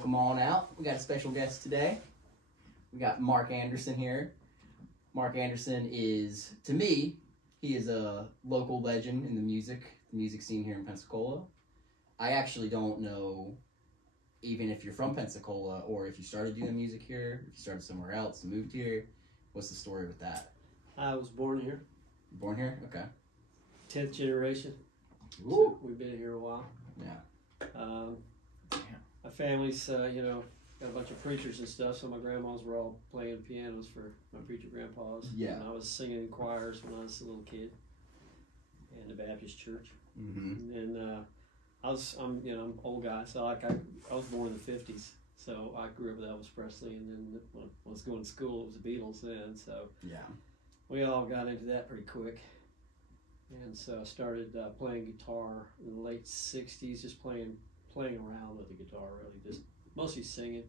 welcome on out. We got a special guest today. We got Mark Anderson here. Mark Anderson is, to me, he is a local legend in the music scene here in Pensacola. I actually don't know even if you're from Pensacola or if you started doing music here, if you started somewhere else and moved here. What's the story with that? I was born here. Born here? Okay. 10th generation. Ooh. So we've been here a while. Yeah. My family's, got a bunch of preachers and stuff, so my grandmas were all playing pianos for my preacher grandpas. Yeah. And I was singing in choirs when I was a little kid in the Baptist church. Mm-hmm. And I'm an old guy, so I was born in the 50s. So I grew up with Elvis Presley, and then when I was going to school, it was the Beatles then. So Yeah. we all got into that pretty quick. And so I started playing guitar in the late 60s, just playing around with the guitar, really, just mostly singing.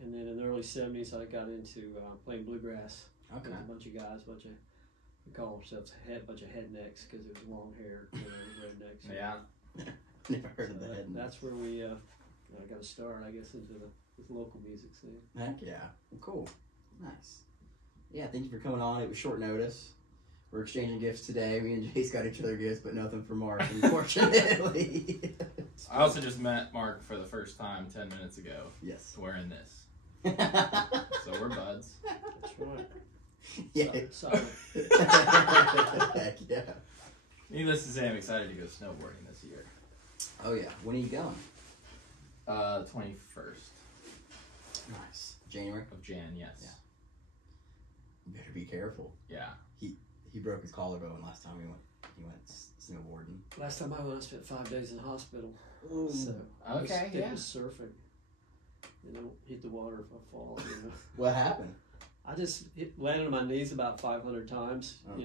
And then in the early 70s, I got into playing bluegrass. Okay. With a bunch of guys, we call ourselves a bunch of headnecks because it was long hair, rednecks. Yeah. Never heard of the head. That's where we got a start, I guess, into the local music scene. Heck yeah. Well, cool. Nice. Yeah, thank you for coming on. It was short notice. We're exchanging gifts today. Me and Jace got each other gifts, but nothing for Mark, unfortunately. I also just met Mark for the first time 10 minutes ago. Yes. Wearing this. So we're buds. That's right. Yeah. Solid. Heck yeah. Needless to say, I'm excited to go snowboarding this year. Oh yeah. When are you going? 21st Nice. January? of Jan, yes. Yeah. You better be careful. Yeah. He broke his collarbone last time he went snowboarding. Last time I went, I spent 5 days in hospital. Ooh. So Okay, it yeah. was surfing. Hit the water if I fall. What happened? I just landed on my knees about 500 times. Oh.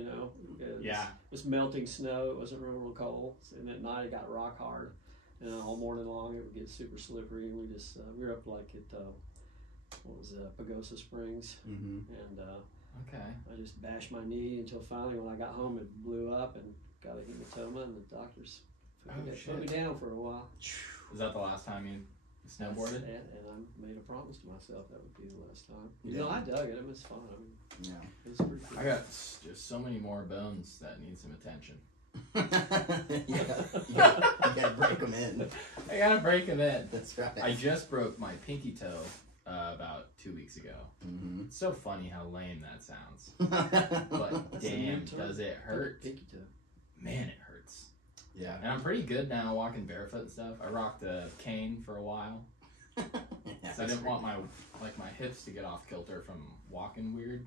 It was melting snow. It wasn't real cold, and at night it got rock hard. And all morning long it would get super slippery. And we were up like at Pagosa Springs, Mm-hmm. and Okay. I just bashed my knee until finally when I got home it blew up and got a hematoma, and the doctors put me down for a while. Is that the last time you snowboarded? And I made a promise to myself that would be the last time. Yeah. I dug it. It was fun. Yeah. It was pretty cool. I got just so many more bones that need some attention. You gotta break them in. I gotta break them in. That's right. I just broke my pinky toe about 2 weeks ago. Mm-hmm. It's so funny how lame that sounds. Yeah. But That's a damn, new term. does it hurt? Pinky toe. Man, it hurts. And I'm pretty good now walking barefoot and stuff. I rocked a cane for a while. So I didn't want my hips to get off kilter from walking weird,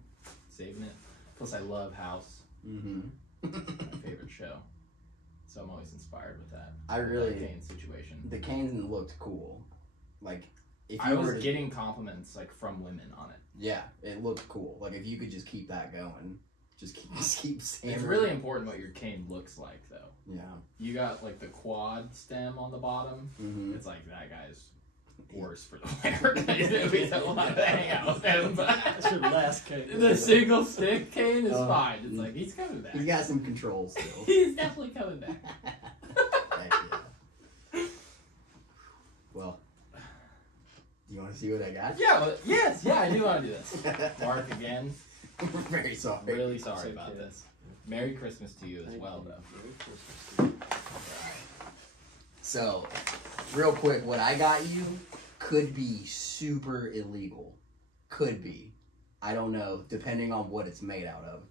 saving it. Plus I love House. Mm-hmm. My favorite show. So I'm always inspired with that. That cane situation. The cane looked cool. Like if I you was were to, getting compliments from women on it. yeah, it looked cool. Like if you could just keep that going, just keep hammering. It's really important what your cane looks like, though. Yeah. You got the quad stem on the bottom. Mm-hmm. It's like that guy's worse for the wear. We don't want to hang out with him. That's your last cake. The single stick cane is fine. It's like he's coming back. He's got some control still. He's definitely coming back. Heck yeah. Well, do you want to see what I got? Yeah, I do want to do this. Mark, again, We're very sorry. really sorry It's about okay. this. Merry Christmas to you as Thank well, you. though. Merry Christmas. So, real quick, what I got you could be super illegal. Could be. I don't know, depending on what it's made out of.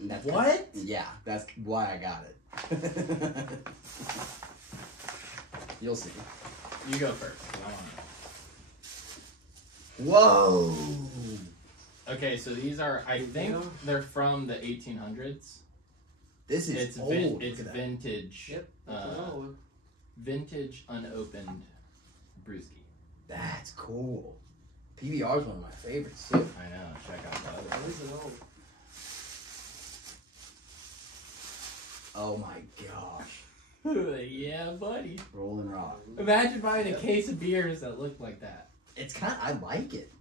And that's What? Yeah, that's why I got it. You'll see. You go first. I want Whoa! to know. Okay, so these are, I think they're from the 1800s. This is It's old. it's Look at that. vintage. Yep. That's another one. Vintage unopened brewski. That's cool. PBR is one of my favorites too. I know. Check out the other That one. is an old. Oh my gosh. Yeah, buddy. Rolling Rock. Imagine buying a case of beers that look like that. It's kind of, I like it.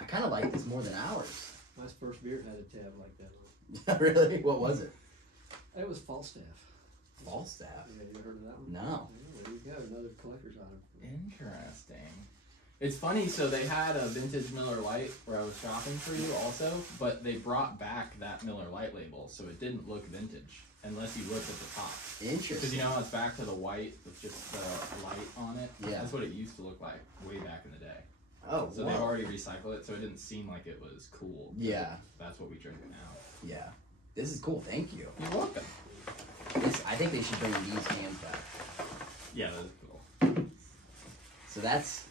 I kind of like this more than ours. My first beer had a tab like that on Really? What was it? it. It was Falstaff. Falstaff. Yeah, you ever heard of that one? No. Yeah, there you go. Another collector's item. Interesting. It's funny, so they had a vintage Miller Lite where I was shopping for you also, but they brought back that Miller Lite label, so it didn't look vintage unless you looked at the top. Interesting. Because you know it's back to the white with just the light on it? Yeah. That's what it used to look like way back in the day. Oh, so they've already recycled it, so it didn't seem like it was cool. Yeah. That's what we drink now. Yeah. This is cool. Thank you. You're welcome. I think they should bring these cans back. Yeah, that's cool. So that's...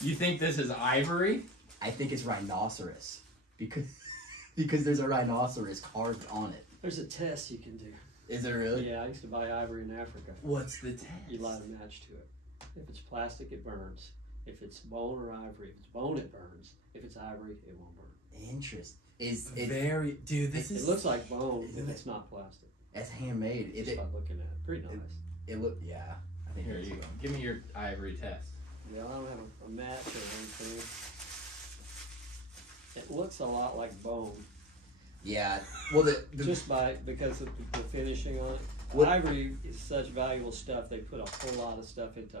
You think this is ivory? I think it's rhinoceros. Because there's a rhinoceros carved on it. There's a test you can do. Is it really? Yeah, I used to buy ivory in Africa. What's the test? You light a match to it. If it's plastic, it burns. If it's bone or ivory, if it's bone, it burns. If it's ivory, it won't burn. Interesting. Is it very... Dude, this It looks like bone if Isn't it's not plastic. It's handmade. Just by looking at it. Pretty nice. It look. Yeah. I think Here it's you go. Give me your ivory test. Yeah, I don't have a match or anything. It looks a lot like bone. Yeah. Well, Just because of the finishing on it. What- Ivory is such valuable stuff. They put a whole lot of stuff into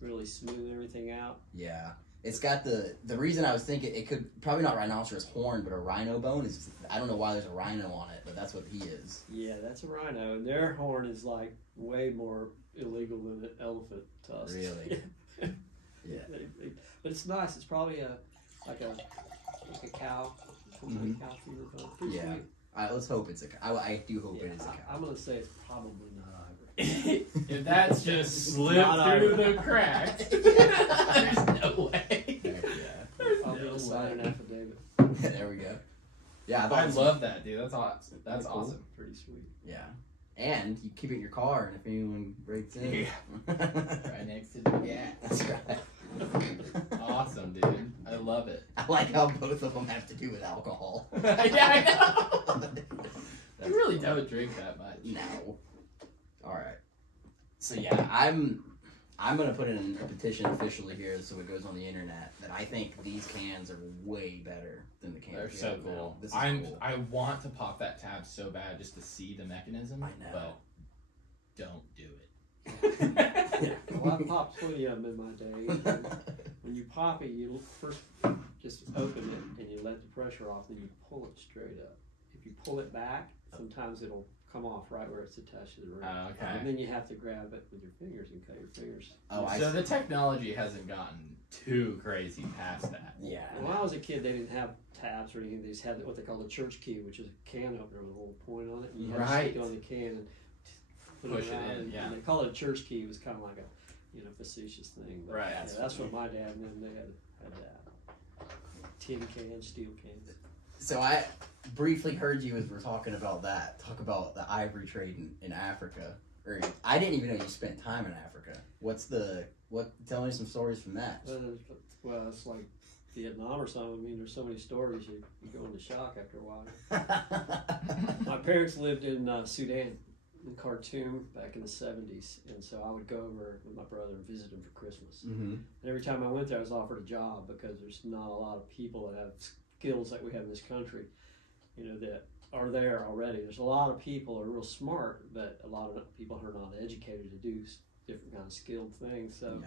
really smooth everything out. Yeah. It's got the reason I was thinking it could probably not rhinoceros horn, but a rhino bone is. I don't know why there's a rhino on it, but that's what he is. Yeah, that's a rhino, and their horn is like way more illegal than an elephant tusk. Really? Yeah. But it's nice. It's probably like a cow. Mhm. Cow feeder bone. Pretty Yeah. sweet. Let's hope it's a cow. I do hope it is a cow. I'm gonna say it's probably not ivory. If that's just slipped Not through ivory. the cracks, there's no way. Yeah. I'll be sign an affidavit. There we go. Yeah, I love that, dude. That's awesome. That's Cool. awesome. Pretty sweet. Yeah. And you keep it in your car, and if anyone breaks in. Yeah. Right next to the gas. That's right. Awesome, dude. I love it. I like how both of them have to do with alcohol. Yeah, I know. I really don't drink that much. No. All right. So yeah, I'm gonna put in a petition officially here, so it goes on the internet, that I think these cans are way better than the cans. They're we so have now. cool. This is cool. I want to pop that tab so bad just to see the mechanism. I know. But don't do it. Well, I popped plenty of them in my day. And when you pop it, you first just open it and you let the pressure off, then you pull it straight up. If you pull it back, sometimes it'll come off right where it's attached to the rim. Oh, okay. And then you have to grab it with your fingers and cut your fingers. Oh, I So see. the technology hasn't gotten too crazy past that. Yeah. When I was a kid, they didn't have tabs or anything. They just had what they call the church key, which is a can opener with a little point on it. And you had to Right. stick it on the can and put Push it around. in, And yeah. they call it a church key. It was kind of like a facetious thing. But Right. yeah, that's what my dad and them, they had that. Tin can, steel cans. So I briefly heard you as we're talking about that. Talk about the ivory trade in Africa. Or I didn't even know you spent time in Africa. Tell me some stories from that. Well, it's like Vietnam or something. I mean, there's so many stories, you go into shock after a while. My parents lived in Sudan, in Khartoum, back in the 70s. And so I would go over with my brother and visit him for Christmas. Mm-hmm. And every time I went there, I was offered a job because there's not a lot of people that have skills like we have in this country, that are there already. There's a lot of people who are real smart, but a lot of people who are not educated to do different kind of skilled things. So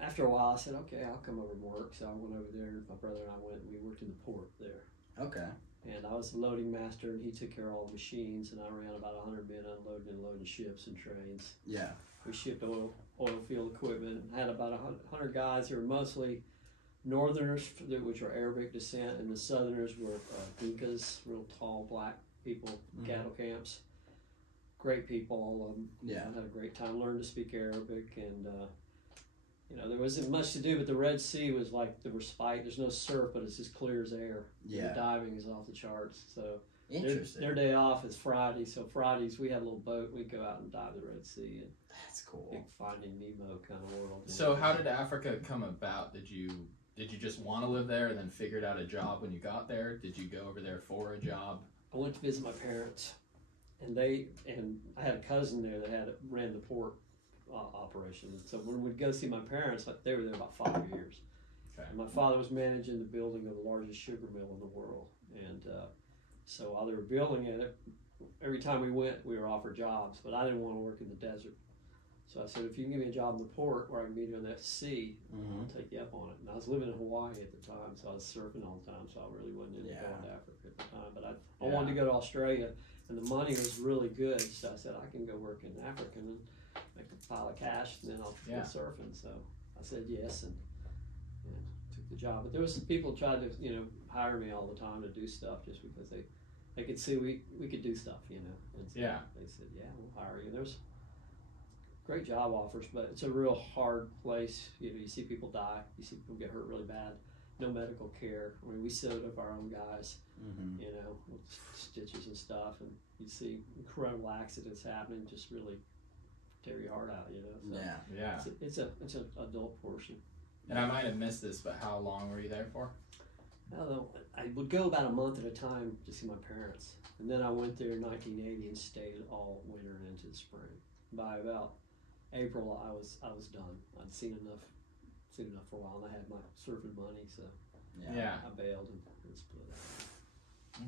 after a while, I said, okay, I'll come over and work. So I went over there. My brother and I went, and we worked in the port there. Okay. And I was the loading master, and he took care of all the machines, and I ran about 100 men unloading and loading ships and trains. Yeah. We shipped oil field equipment, and had about 100 guys who were mostly Northerners, which are Arabic descent, and the Southerners were Dinkas, real tall black people, cattle camps. Great people, all of them. Yeah. I had a great time, learned to speak Arabic, and there wasn't much to do, but the Red Sea was like the respite. There's no surf, but it's as clear as air. Yeah. The diving is off the charts. So Interesting. their day off is Friday. So Fridays we had a little boat. We'd go out and dive the Red Sea. And That's cool. big Finding Nemo kind of world. So how did Africa come about? Did you just want to live there and then figured out a job when you got there? Did you go over there for a job? I went to visit my parents, and I had a cousin there that ran the port operation. So when we'd go see my parents, they were there about 5 years. Okay. And my father was managing the building of the largest sugar mill in the world, and so while they were building it, every time we went, we were offered jobs, but I didn't want to work in the desert. So I said, if you can give me a job in the port where I can meet you on that sea, I'll take you up on it. And I was living in Hawaii at the time, so I was surfing all the time, so I really wasn't into going to Africa at the time. But I wanted to go to Australia, and the money was really good, so I said, I can go work in Africa and make a pile of cash, and then I'll go surfing. So I said yes, and took the job. But there was some people tried to, hire me all the time to do stuff just because they could see we could do stuff, And so they said, yeah, we'll hire you. There's great job offers, but it's a real hard place. You see people die, you see people get hurt really bad, no medical care. I mean, we sewed up our own guys, with stitches and stuff, and you see incredible accidents happening, just really tear your heart out, So it's an adult portion. And I might have missed this, but how long were you there for? I would go about a month at a time to see my parents, and then I went there in 1980 and stayed all winter and into the spring. By about April, I was done. I'd seen enough for a while, and I had my surfing money, so I bailed and split up.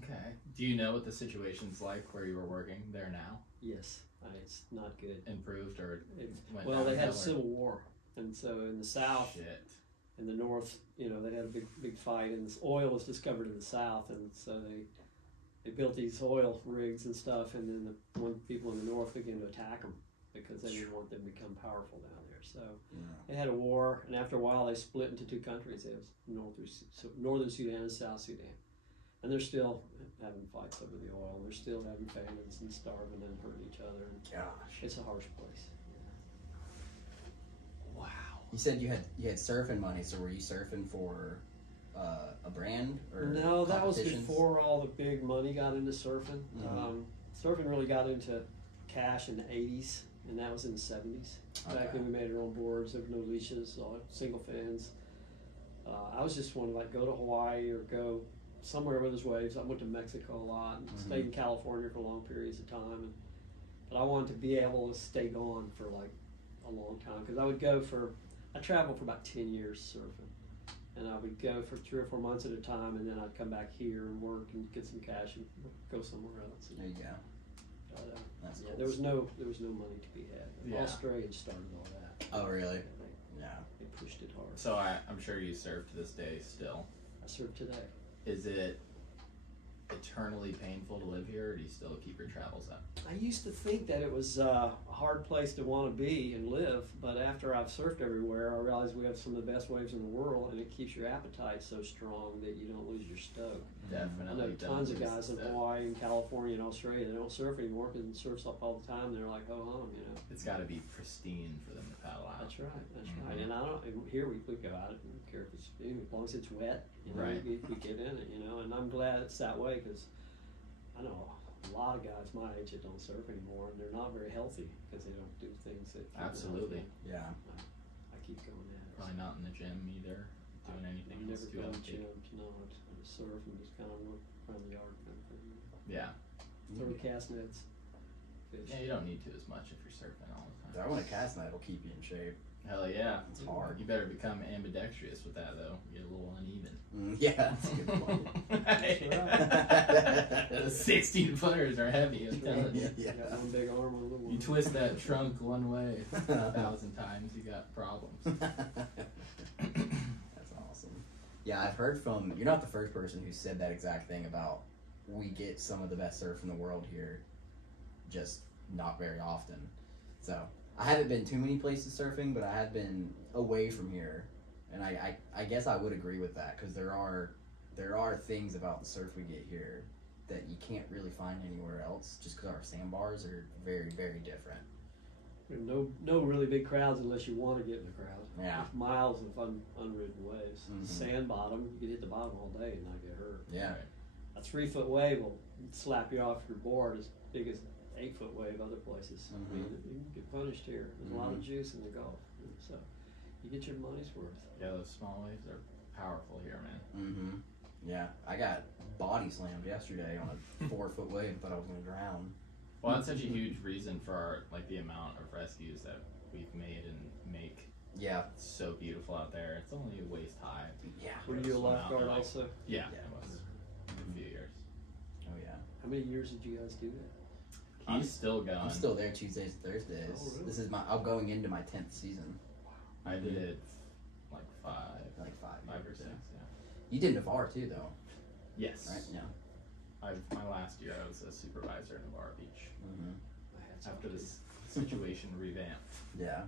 Okay. Do you know what the situation's like where you were working there now? Yes, it's not good. Improved or well, they had a civil war, and so in the South, in the North, they had a big fight, and this oil was discovered in the South, and so they built these oil rigs and stuff, and then the people in the North began to attack them, because they didn't want them to become powerful down there. So they had a war, and after a while they split into two countries. It was Northern Sudan and South Sudan. And they're still having fights over the oil. They're still having famines and starving and hurting each other. And it's a harsh place. Wow. You said you had surfing money, so were you surfing for a brand or no, that was before all the big money got into surfing. Surfing really got into cash in the 80s. And that was in the 70s. Back then we made our own boards, there were no leashes, all single fins. I was just wanting to go to Hawaii or go somewhere where there's waves. I went to Mexico a lot and stayed in California for long periods of time. But I wanted to be able to stay gone for a long time, because I traveled for about 10 years surfing. And I would go for 3 or 4 months at a time, and then I'd come back here and work and get some cash and go somewhere else. There you go. Cool. There was no money to be had. Australia started all that. Oh, really? They pushed it hard. So I'm sure you surf to this day still. I surf today. Is it eternally painful to live here, or do you still keep your travels up? I used to think that it was a hard place to want to be and live, but after I've surfed everywhere, I realized we have some of the best waves in the world, and it keeps your appetite so strong that you don't lose your stoke. Definitely. I know tons of guys in Hawaii and California and Australia, they don't surf anymore because it surfs up all the time, and they're like, oh, home, It's got to be pristine for them to paddle out. That's right. And here we go out, and we don't care if it's, as long as it's wet, we get in it, and I'm glad it's that way, because I know a lot of guys my age that don't surf anymore, and they're not very healthy because they don't do things that absolutely. I keep going at it. Probably not in the gym either, doing anything. Never go to the gym. No, I just surf and just kind of work around the yard kind of thing. Throw cast nets, fish. Yeah, you don't need to as much if you're surfing all the time. I want a cast net. It'll keep you in shape. Hell yeah. It's hard. You better become ambidextrous with that, though. You get a little uneven. That's a good point. The 16-footers are heavy, I'm telling you. Got one big arm, one little one. You twist that trunk one way 1,000 times, you got problems. That's awesome. Yeah, I've heard from, you're not the first person who said that exact thing about we get some of the best surf in the world here, just not very often. So I haven't been too many places surfing, but I have been away from here, and I guess I would agree with that, because there are things about the surf we get here that you can't really find anywhere else, just because our sandbars are very, very different. No really big crowds unless you want to get in the crowd. Yeah. There's miles of unridden waves. Sand bottom, you could hit the bottom all day and not get hurt. Yeah. A 3-foot wave will slap you off your board as big as 8-foot wave other places. I mean, you can get punished here. There's a lot of juice in the Gulf, so you get your money's worth. Yeah, those small waves are powerful here, man. Yeah, I got body slammed yesterday on a 4-foot wave. Thought I was gonna drown. Well, that's such a huge reason for the amount of rescues that we've made and make. Yeah. It's so beautiful out there. It's only waist high. Yeah. Were you a lifeguard also? Yeah, it was. A few years. Oh yeah. How many years did you guys do that? I'm still going. I'm still there Tuesdays and Thursdays. Oh, really? This is I'm going into my 10th season. I did like 5 5 or 6. Yeah. You did Navarre too, though. Yes. Right. Yeah. My last year, I was a supervisor in Navarre Beach. Mm-hmm. After this situation revamped. Yeah.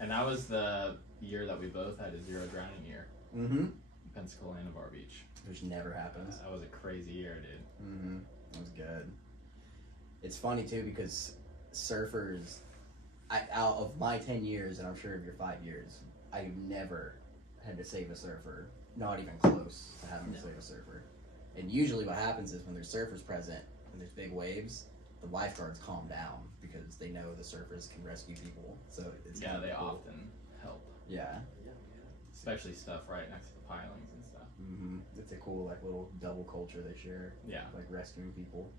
And that was the year that we both had a 0 drowning year. Mm-hmm. Pensacola and Navarre Beach. Which never happens. That was a crazy year, dude. Mm-hmm. That was good. It's funny too because surfers, out of my 10 years, and I'm sure of your 5 years, I've never had to save a surfer. Not even close to having to save a surfer. And usually what happens is when there's surfers present and there's big waves, the lifeguards calm down because they know the surfers can rescue people. So it's Yeah, they cool. often help. Yeah. Especially stuff right next to the pilings and stuff. Mm-hmm. It's a cool little double culture they share. Yeah. Like rescuing people.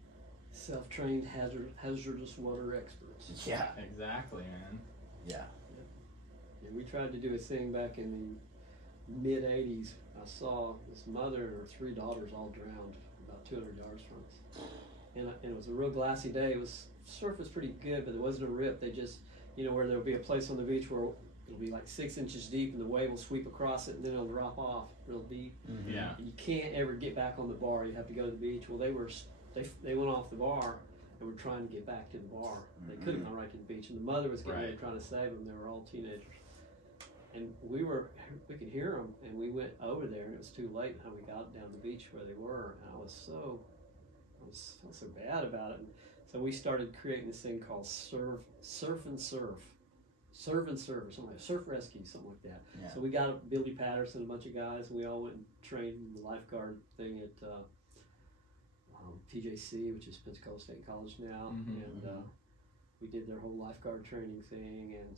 Self-trained hazardous water experts. Yeah. Exactly, man. Yeah. Yeah, we tried to do a thing back in the mid-'80s. I saw this mother and her 3 daughters all drowned about 200 yards from us. And it was a real glassy day. Surf was pretty good, but there wasn't a rip. They just, where there'll be a place on the beach where it'll be like 6 inches deep and the wave will sweep across it and then it'll drop off real deep. Mm-hmm. Yeah. You can't ever get back on the bar. You have to go to the beach. Well, they went off the bar and were trying to get back to the bar. They couldn't go right to the beach, and the mother was getting there trying to save them. They were all teenagers, and we could hear them, and we went over there, and it was too late. And we got down the beach where they were, and I felt so bad about it. And so we started creating this thing called Surf and Surf, or something like Surf Rescue, something like that. Yeah. So we got Billy Patterson, a bunch of guys, and we all went and trained in the lifeguard thing at PJC, which is Pensacola State College now, and we did their whole lifeguard training thing, and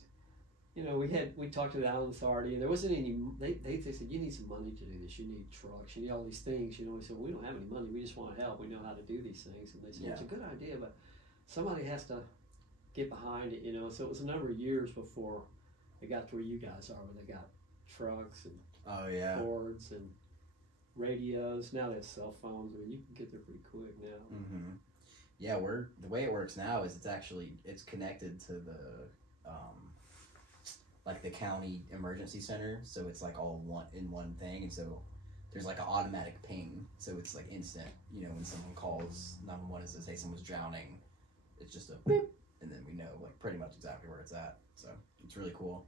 we talked to the Island Authority, and there wasn't any. They said you need some money to do this. You need trucks. You need all these things. We said we don't have any money. We just want to help. We know how to do these things, and they said it's a good idea, but somebody has to get behind it. So it was a number of years before they got to where you guys are, where they got trucks and boards and radios. Now they have cell phones. I mean, you can get there pretty quick now. Mm-hmm. Yeah, the way it works now is it's connected to the like the county emergency center, so it's like all one thing, and so there's like an automatic ping, so it's like instant. When someone calls 911 and says, "Hey, someone's drowning," it's just a beep, and then we know like pretty much exactly where it's at. So it's really cool.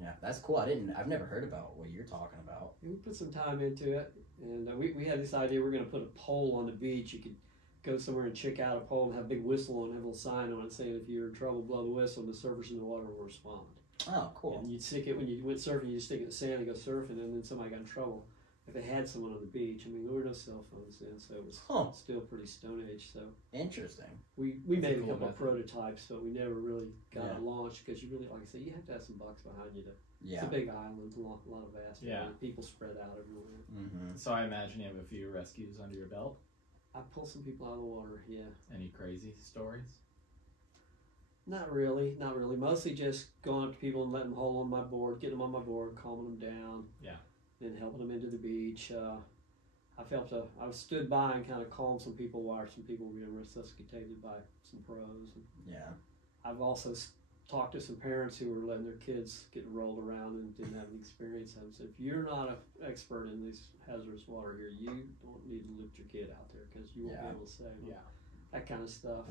Yeah, that's cool. I've never heard about what you're talking about. We put some time into it, and we had this idea. We're going to put a pole on the beach. You could go somewhere and check out a pole and have a big whistle and have a little sign on it saying, if you're in trouble, blow the whistle, and the surfers in the water will respond. Oh, cool. And you'd stick it when you went surfing. You just stick it in the sand and go surfing, and then somebody got in trouble. If they had someone on the beach, I mean, there were no cell phones then, so it was still pretty Stone Age. So interesting. We made a couple of prototypes, but we never really got it launched because you really, like I said, you have to have some bucks behind you to. Yeah. It's a big island, a lot of vast. Yeah. People spread out everywhere. Mm-hmm. So I imagine you have a few rescues under your belt. I pulled some people out of the water. Yeah. Any crazy stories? Not really. Mostly just going up to people and letting them hold on my board, getting them on my board, calming them down. Yeah. Then helping them into the beach. I stood by and kind of calmed some people while some people were being resuscitated by some pros. And I've also talked to some parents who were letting their kids get rolled around and didn't have any experience. I said, if you're not an expert in this hazardous water here, you don't need to lift your kid out there because you won't be able to save them. That kind of stuff.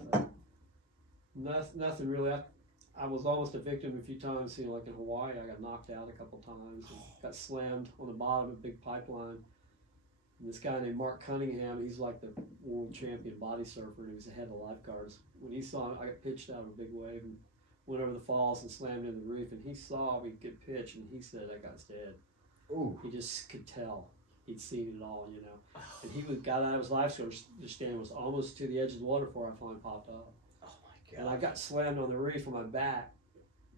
Nothing really. I was almost a victim a few times. Like in Hawaii, I got knocked out a couple times and got slammed on the bottom of a big pipeline. And this guy named Mark Cunningham, he's like the world champion body surfer, and he was the head of the lifeguards. When he saw it, I got pitched out of a big wave and went over the falls and slammed into the reef, and he saw me get pitched, and he said, that guy's dead. Ooh. He just could tell. He'd seen it all, And he got out of his lifeguard stand, was almost to the edge of the water before I finally popped up. Oh my God. And I got slammed on the reef on my back,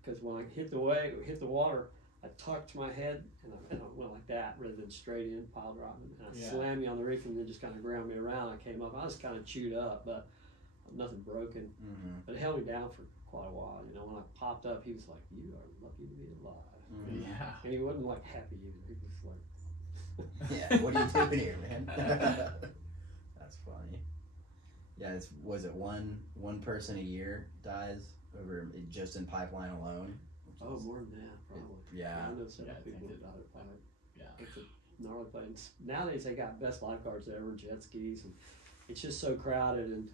because when I hit the water, I tucked my head, and I went like that, rather than straight in, pile driving. And I slammed me on the reef, and then just kind of ground me around. I came up, I was kind of chewed up, but nothing broken. Mm-hmm. But it held me down for quite a while. When I popped up, he was like, "You are lucky to be alive." Mm-hmm. Yeah. And he wasn't like happy either. He was like, yeah, what are you doing here, man? That's funny. Yeah, was it one person a year dies over just in pipeline alone? Oh, more than that, probably. Yeah. I know several people that died at pipe. Yeah. It's a gnarly place. Nowadays they got best lifeguards ever, jet skis, and it's just so crowded, and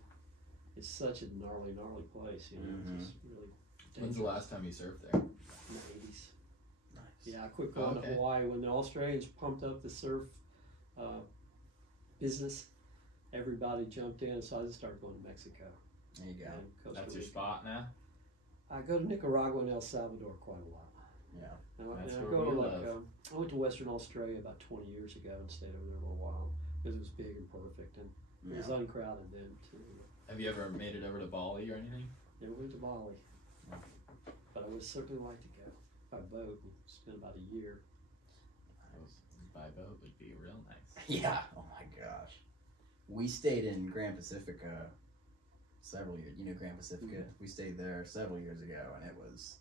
it's such a gnarly place. You know, it's just really. When's the last time you surfed there? In the 80s. Nice. Yeah, I quit going to Hawaii when the Australians pumped up the surf business. Everybody jumped in, so I just started going to Mexico. There you go. That's your spot now? I go to Nicaragua and El Salvador quite a lot. Yeah. That's I where go we to live. I went to Western Australia about 20 years ago and stayed over there a little while because it was big and perfect, and it was uncrowded then too. Have you ever made it over to Bali or anything? Never went to Bali, but I would certainly like to go by boat and spend about a year. By boat would be real nice. Yeah. Oh my gosh. We stayed in Grand Pacifica several years. You know Grand Pacifica? Mm-hmm. We stayed there several years ago, and it was.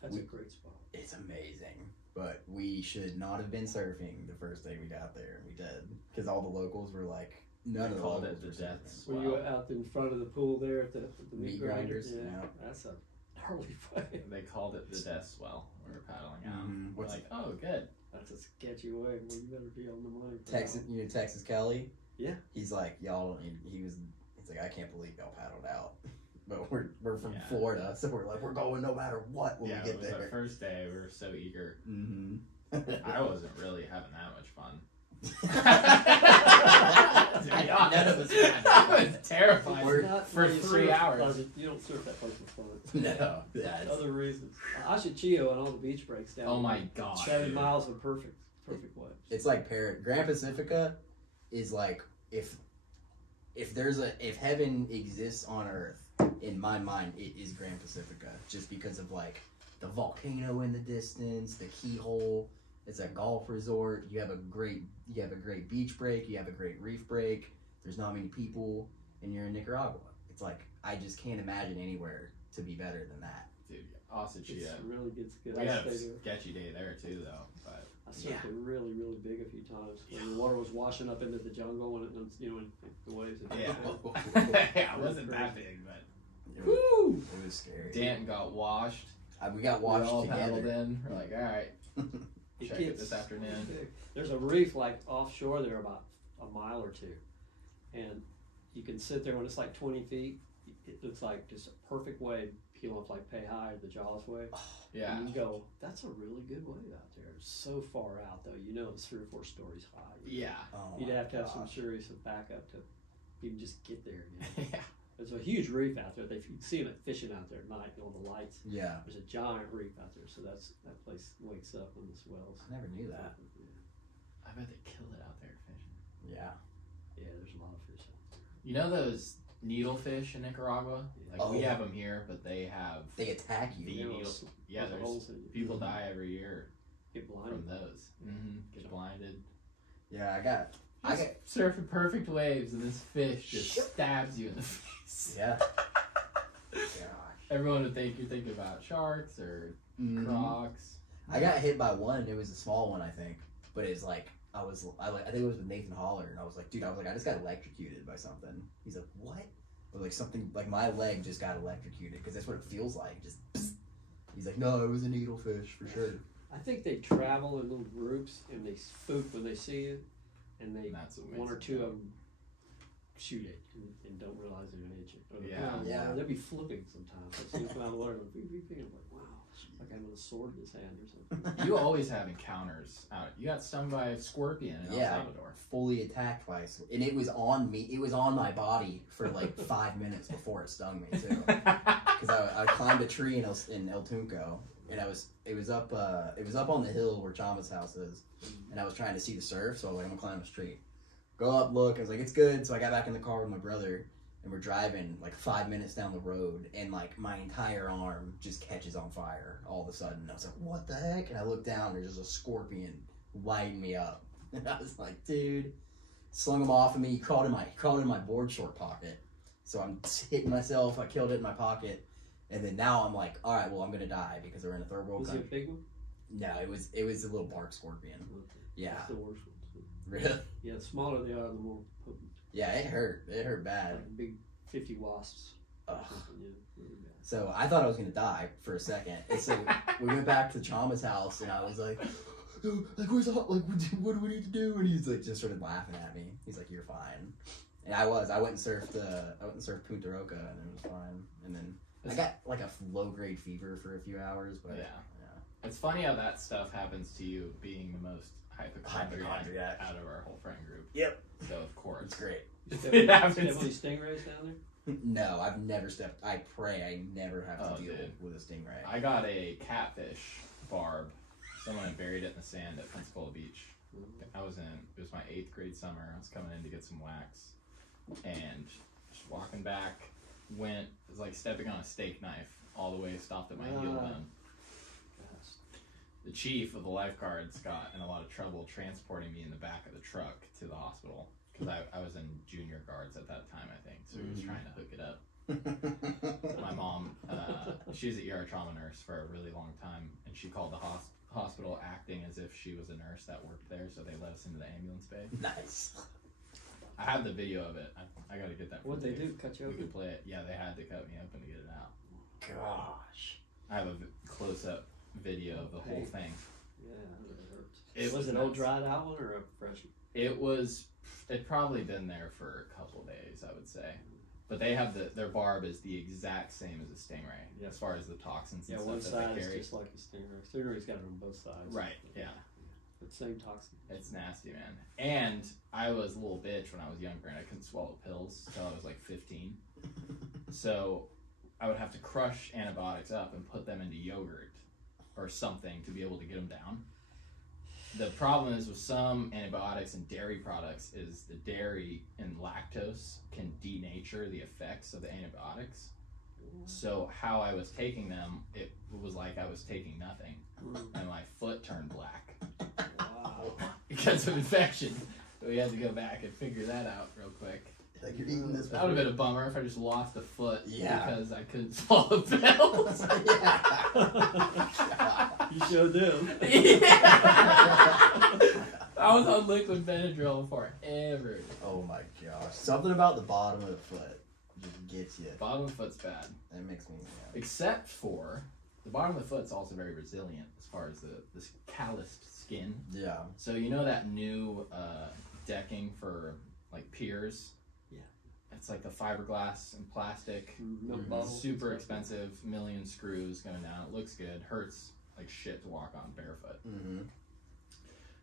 That's a great spot. It's amazing, but we should not have been surfing the first day we got there, and we did because all the locals were like, none of the called locals it the death. Were you out in front of the pool there at the meat grinders? Yeah, that's a gnarly place. They called it the death swell. We were paddling out. Mm-hmm. We're like, oh, good. That's a sketchy way. Well, you better be on the money. Texas Kelly. Yeah. He's like, y'all. He's like, I can't believe y'all paddled out. But we're from Florida, so we're like, we're going no matter what when we get there. The first day, we were so eager. Mm-hmm. I wasn't really having that much fun. None of us had. That was terrifying for 3 hours. You don't surf that place for fun. No. Other reasons. Ashachio and all the beach breaks down. Oh my gosh. 7 miles of perfect waves. It's like Grand Pacifica is like if heaven exists on Earth, in my mind, it is Grand Pacifica, just because of like the volcano in the distance, the keyhole. It's a golf resort. You have a great beach break. You have a great reef break. There's not many people, and you're in Nicaragua. It's like I just can't imagine anywhere to be better than that. Dude, Osachia. It really gets good. We had a sketchy day there too, though. But I surfed it really, really big a few times. When the water was washing up into the jungle, when the waves. Yeah, it wasn't that big, but It was scary. Danton got washed. We got washed we all together. paddled in. We're like, all right. Check it this afternoon. There's a reef like offshore there about a mile or two, and you can sit there when it's like 20 feet. It looks like just a perfect wave peel off like Pay High, the Jaws wave. Yeah. And you go, that's a really good wave out there. It's so far out though. You know it's 3 or 4 stories high. Yeah. You'd have to have some serious backup to even just get there. You know? Yeah. There's a huge reef out there. You see them fishing out there at night, all the lights. Yeah. There's a giant reef out there, so that place wakes up when the swells. I never knew that. I bet they kill it out there fishing. Yeah, there's a lot of fish out there. You know those needlefish in Nicaragua? Like we have them here, but they attack you. Yeah, there's people die every year. Get blinded from those. Mm-hmm. Get blinded. Yeah, I got surfing perfect waves, and this fish just stabs you in the face. Yeah. Gosh. Everyone would think you're thinking about sharks or crocs. I got hit by one. It was a small one, I think, but it's like I think it was with Nathan Holler, and I was like, I just got electrocuted by something. He's like, what? Or like something like my leg just got electrocuted because that's what it feels like. Just. Psst. He's like, no, it was a needlefish for sure. I think they travel in little groups and they spook when they see you. And one or two of them shoot it and don't realize they're going to hit you. Or they'll be flipping sometimes. I've seen them out of the water like, wow, like having a sword in his hand or something. You always have encounters out. You got stung by a scorpion in El Salvador. Fully attacked by and it was on me. It was on my body for like 5 minutes before it stung me too. Because I climbed a tree in El Tunco. And it was up on the hill where Chama's house is, and I was trying to see the surf, so I was like, I'm gonna climb this tree. Go up, look, I was like, it's good. So I got back in the car with my brother, and we're driving like 5 minutes down the road, and like my entire arm just catches on fire all of a sudden. I was like, what the heck? And I looked down, there's just a scorpion lighting me up, and I was like, dude, slung him off of me. He crawled in my board short pocket, so I'm hitting myself. I killed it in my pocket. And then now I'm like, all right, well, I'm gonna die because we're in a third world country. Was it a big one? No, it was a little bark scorpion. Okay. Yeah. That's the worst one. Really? Yeah, the smaller they are, the more potent. Yeah, it hurt. It hurt bad. Like big 50 wasps. Ugh. Yeah, really bad. So I thought I was gonna die for a second. And so we went back to Chama's house, and I was like, where's the like? What do we need to do? And he's like, just started laughing at me. He's like, you're fine. And I went and surfed. Punta Roca, and it was fine. And then I got like a low-grade fever for a few hours, but yeah. It's funny how that stuff happens to you, being the most hypochondriac out of our whole friend group. Yep. So of course, It's great. You have any stingrays down there? No, I've never stepped. I pray I never have to deal dude. with a stingray. I got a catfish barb. Someone had buried it in the sand at Pensacola Beach. It was my 8th grade summer. I was coming in to get some wax, and just walking back, it was like stepping on a steak knife all the way, stopped at my heel bone. The chief of the lifeguards got in a lot of trouble transporting me in the back of the truck to the hospital, because I was in junior guards at that time, I think, so he was trying to hook it up. My mom, she was an ER trauma nurse for a really long time, and she called the hospital acting as if she was a nurse that worked there, so they let us into the ambulance bay. Nice. I have the video of it. I gotta get that. What'd they do? Cut you We open? could play it. Yeah, they had to cut me open to get it out. Gosh. I have a close-up video of the whole thing. Yeah, it hurts. It was an old dried out one or a fresh one? It'd probably been there for a couple days, I would say. But they have their barb is the exact same as a stingray, as far as the toxins and one stuff that side they is carry. just like a stingray. Stingray's got it on both sides. Right, yeah. But same toxin. It's nasty, man. And I was a little bitch when I was younger, and I couldn't swallow pills until I was like 15. So I would have to crush antibiotics up and put them into yogurt or something to be able to get them down. The problem is with some antibiotics and dairy products is the dairy and lactose can denature the effects of the antibiotics. So how I was taking them, it was like I was taking nothing, and my foot turned black. Wow. Because of infection. So we had to go back and figure that out real quick. Like you're eating this. That would have been a bummer if I just lost a foot because I couldn't swallow pills. You showed them. I was on liquid Benadryl before ever. Oh my gosh. Something about the bottom of the foot just gets you. Bottom of the foot's bad. That makes me. Except for the bottom of the foot's also very resilient as far as this calloused skin. Yeah. So you know that new decking for like piers? Yeah. It's like the fiberglass and plastic. Bubbles. Super expensive, million screws going down. It looks good. Hurts like shit to walk on barefoot. Mm-hmm.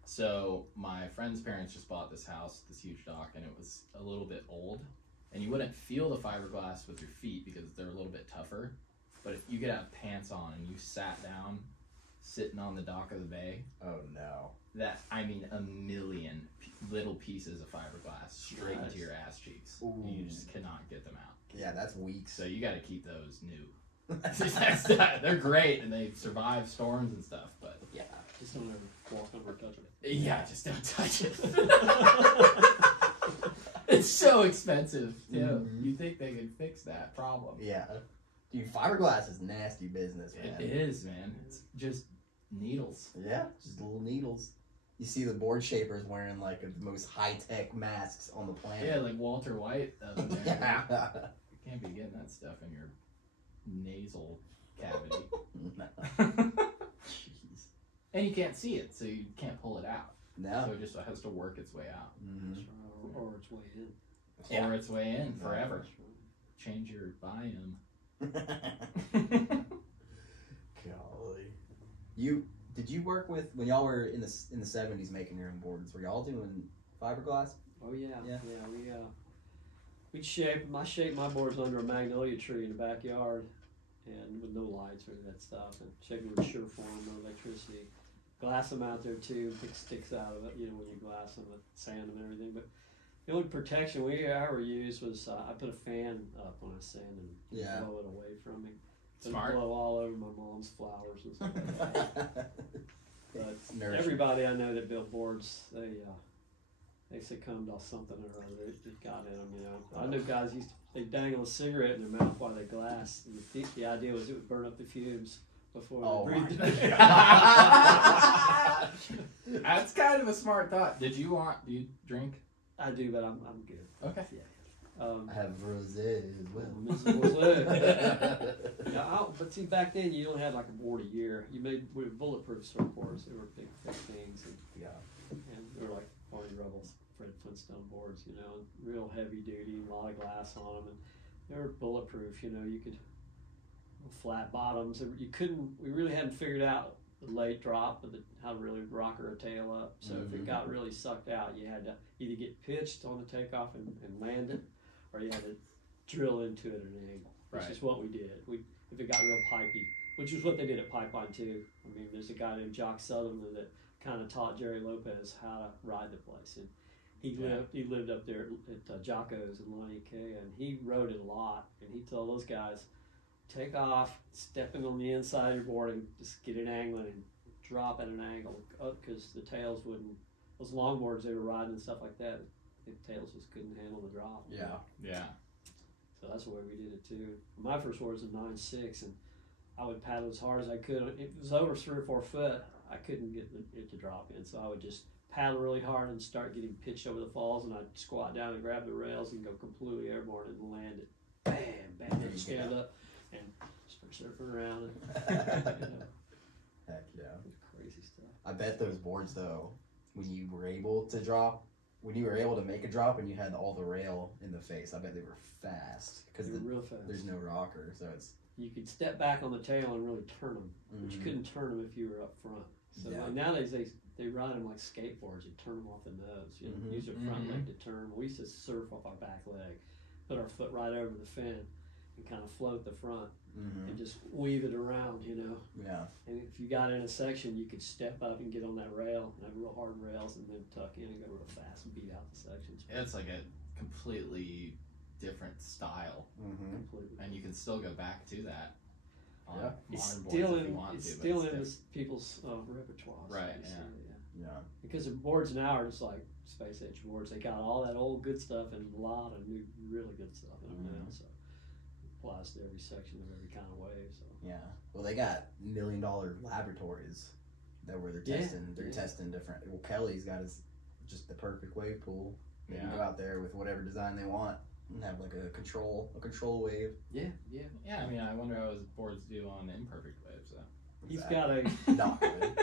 So my friend's parents just bought this house, this huge dock, and it was a little bit old. And you wouldn't feel the fiberglass with your feet because they're a little bit tougher. But if you could have pants on and you sat down, sitting on the dock of the bay. Oh no. A million little pieces of fiberglass straight into your ass cheeks. Ooh. You just cannot get them out. Yeah, that's weak. So you got to keep those new. They're great and they survive storms and stuff, but yeah. Just don't ever walk over or touch it. Yeah, just don't touch it. It's so expensive too. Mm-hmm. You think they can fix that problem? Yeah. Dude, fiberglass is nasty business, man. It is, man. It's just needles. Yeah, just little needles. You see the board shapers wearing like the most high-tech masks on the planet. Yeah, like Walter White. Yeah. You can't be getting that stuff in your nasal cavity. Jeez. And you can't see it, so you can't pull it out. No. So it just has to work its way out. Mm-hmm. Or its way in. Yeah. Or its way in forever. Change your biome. Golly. Did you work with, when y'all were in the 70s making your own boards, were y'all doing fiberglass? Oh yeah. Yeah. We'd shape my boards under a magnolia tree in the backyard, and with no lights or any of that stuff, and shape them with Sureform, no electricity. Glass them out there too, pick sticks out of it, when you glass them with sand and everything. But the only protection I ever used was I put a fan up when I sand and blow it away from me. Smart. Blow all over my mom's flowers and stuff like that. But Nourishing. everybody I know that built boards, they succumbed to something or other. It got in them, I know guys they dangle a cigarette in their mouth while they glass. And the idea was it would burn up the fumes before they breathed it. That's kind of a smart thought. Do you drink? I do, but I'm good. Okay. Yeah. I have rosé as well. Yeah, but see, back then you only had like a board a year. You made bulletproof surfboards. They were big things, and they were like Barney Rubble's Fred Flintstone boards, you know, real heavy duty, a lot of glass on them, and they were bulletproof. You know, you could flat bottoms. We really hadn't figured out the late drop, but how to really rock her tail up. So if it got really sucked out, you had to either get pitched on the takeoff and land it, or you had to drill into it at an angle, which is what we did. If it got real pipey, which is what they did at Pipeline too. I mean, there's a guy named Jock Sutherland that kind of taught Jerry Lopez how to ride the place, and he lived up there at Jocko's in Laniakea, and he rode it a lot, and he told those guys, take off, stepping on the inside of your board, and just get it angling and drop at an angle up, because the tails wouldn't. Those longboards they were riding and stuff like that, the tails just couldn't handle the drop. Yeah. So that's the way we did it too. My first board was a 9.6, and I would paddle as hard as I could. If it was over 3 or 4 foot, I couldn't get it to drop in, so I would just paddle really hard and start getting pitched over the falls, and I'd squat down and grab the rails and go completely airborne and land it. Bam, bam, and stand up and start surfing around. And, Heck yeah. Crazy stuff. I bet those boards though, when you were able to make a drop and you had all the rail in the face, I bet they were fast because real fast. There's no rocker, so it's. You could step back on the tail and really turn them, but you couldn't turn them if you were up front. So like nowadays they ride them like skateboards. You turn them off the nose. You use your front leg to turn. We used to surf off our back leg, put our foot right over the fin, and kind of float the front and just weave it around, you know. Yeah. And if you got in a section, you could step up and get on that rail and have real hard rails, and then tuck in and go real fast and beat out the sections. It's like a completely different style, and you can still go back to that. It's Modern still boards if in you want it's to, still but in people's repertoire. Right. Yeah. Because the boards now are just like space age boards. They got all that old good stuff and a lot of new, really good stuff in them now. So it applies to every section of every kind of wave. So well, they got $1 million laboratories where they're testing. They're testing different. Well, Kelly's got just the perfect wave pool. They can go out there with whatever design they want and have like a control wave. Yeah. I mean, I wonder how his boards do on imperfect waves. So. He's got a not good.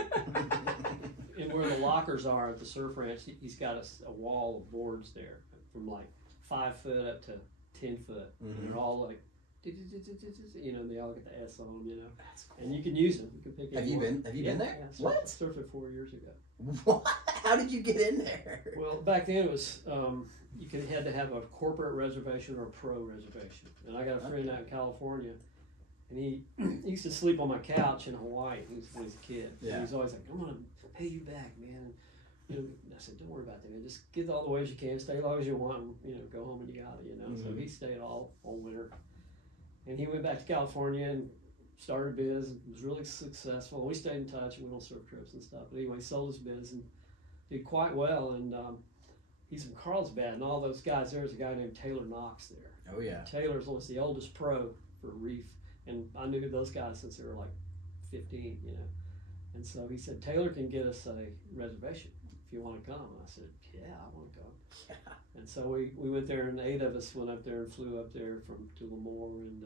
And where the lockers are at the surf ranch, he's got a wall of boards there from like 5 foot up to 10 foot, and they're all like, you know, they all get the S on them, you know. That's cool. And you can use them. You can pick. Have you been there? Yeah, What? I surfed it 4 years ago. What? How did you get in there? Well, back then it was you had to have a corporate reservation or a pro reservation. And I got a friend out in California, and he used to sleep on my couch in Hawaii when he was a kid. Yeah. And he was always like, I'm gonna pay you back, man. You know, I said, don't worry about that, man. Just get all the waves you can, stay as long as you want, and, you know, go home when you got it, you know. So he stayed all winter. And he went back to California and started a biz and was really successful. We stayed in touch and went on surf trips and stuff. But anyway, sold his biz and did quite well. And he's from Carlsbad, and all those guys, there's a guy named Taylor Knox there. Oh, yeah. Taylor's was the oldest pro for reef. And I knew those guys since they were like 15, you know. And so he said, Taylor can get us a reservation if you want to come. And I said, yeah, I want to come. Yeah. And so we went there, and 8 of us went up there and flew up there to Lemoore and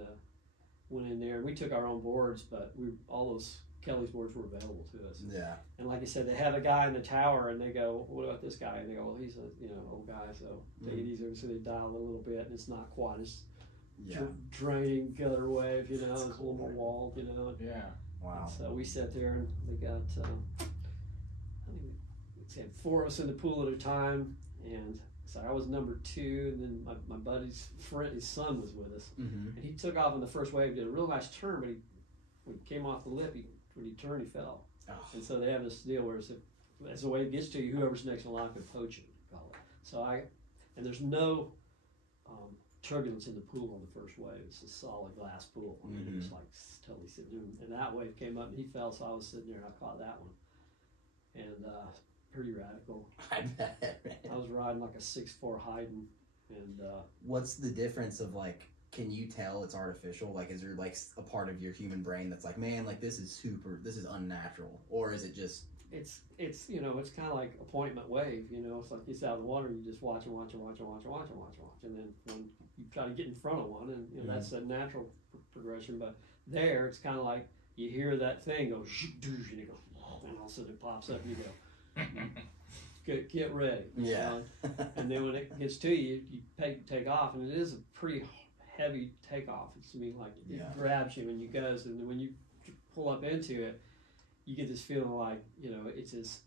went in there. We took our own boards, but all those Kelly's boards were available to us. Yeah. And like I said, they have a guy in the tower, and they go, what about this guy? And they go, well, he's a old guy, so take it easy. So they dial a little bit, and it's not quite as draining gutter wave, you know. It's a little more walled, you know. Yeah. Wow. And so we sat there, and we got we had 4 of us in the pool at a time, and so I was number 2, and then my buddy's friend, his son, was with us, and he took off on the first wave, did a real nice turn, but when he came off the lip, when he turned, he fell. Oh. And so they have this deal where as the wave gets to you, whoever's next in line can poach it. So and there's no turbulence in the pool on the first wave. It's a solid glass pool. I mean, it's like totally sitting there. And that wave came up and he fell, so I was sitting there and I caught that one. And pretty radical. I bet, man. I was riding like a 6'4" Haydn. And what's the difference of like, can you tell it's artificial? Like, is there like a part of your human brain that's like, man, like this is unnatural? Or is it just it's you know, it's kind of like appointment wave. You know, it's like you sit out in the water and you just watch and watch and watch and watch and watch and watch and watch, and then when you try to get in front of one, and you know, that's a natural progression. But there, it's kind of like you hear that thing go, and it goes, and all of a sudden it pops up, and you go, get ready. Yeah. And then when it gets to you, you take off, and it is a pretty heavy takeoff. It's, I mean, like it grabs you when you goes, and then when you pull up into it, you get this feeling like, you know, it's this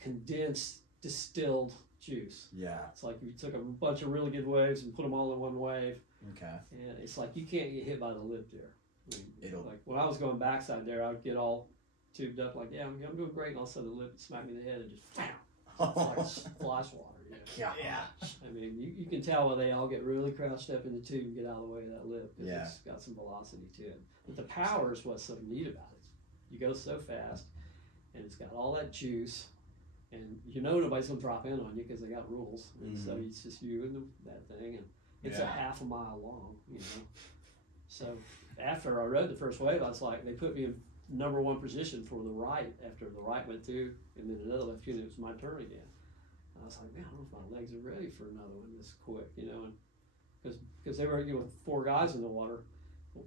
condensed, distilled juice. Yeah. It's like you took a bunch of really good waves and put them all in one wave. Okay. And it's like you can't get hit by the lip there. I mean, It'll like when I was going backside there, I'd get all tubed up like, yeah, I'm doing great, and all of a sudden the lip would smack me in the head and just it's like splash water. You know? Yeah. I mean, you can tell when they all get really crouched up in the tube and get out of the way of that lip, because Yeah. it's got some velocity to it. But the power is what's so neat about it. You go so fast, and it's got all that juice, and you know nobody's gonna drop in on you because they got rules, and so it's just you and that thing, and it's a half a mile long, you know. So after I rode the first wave, I was like, they put me in number one position for the right after the right went through, and then another left, and it was my turn again. And I was like, man, I don't know if my legs are ready for another one this quick, you know, and because they were, you know, with 4 guys in the water,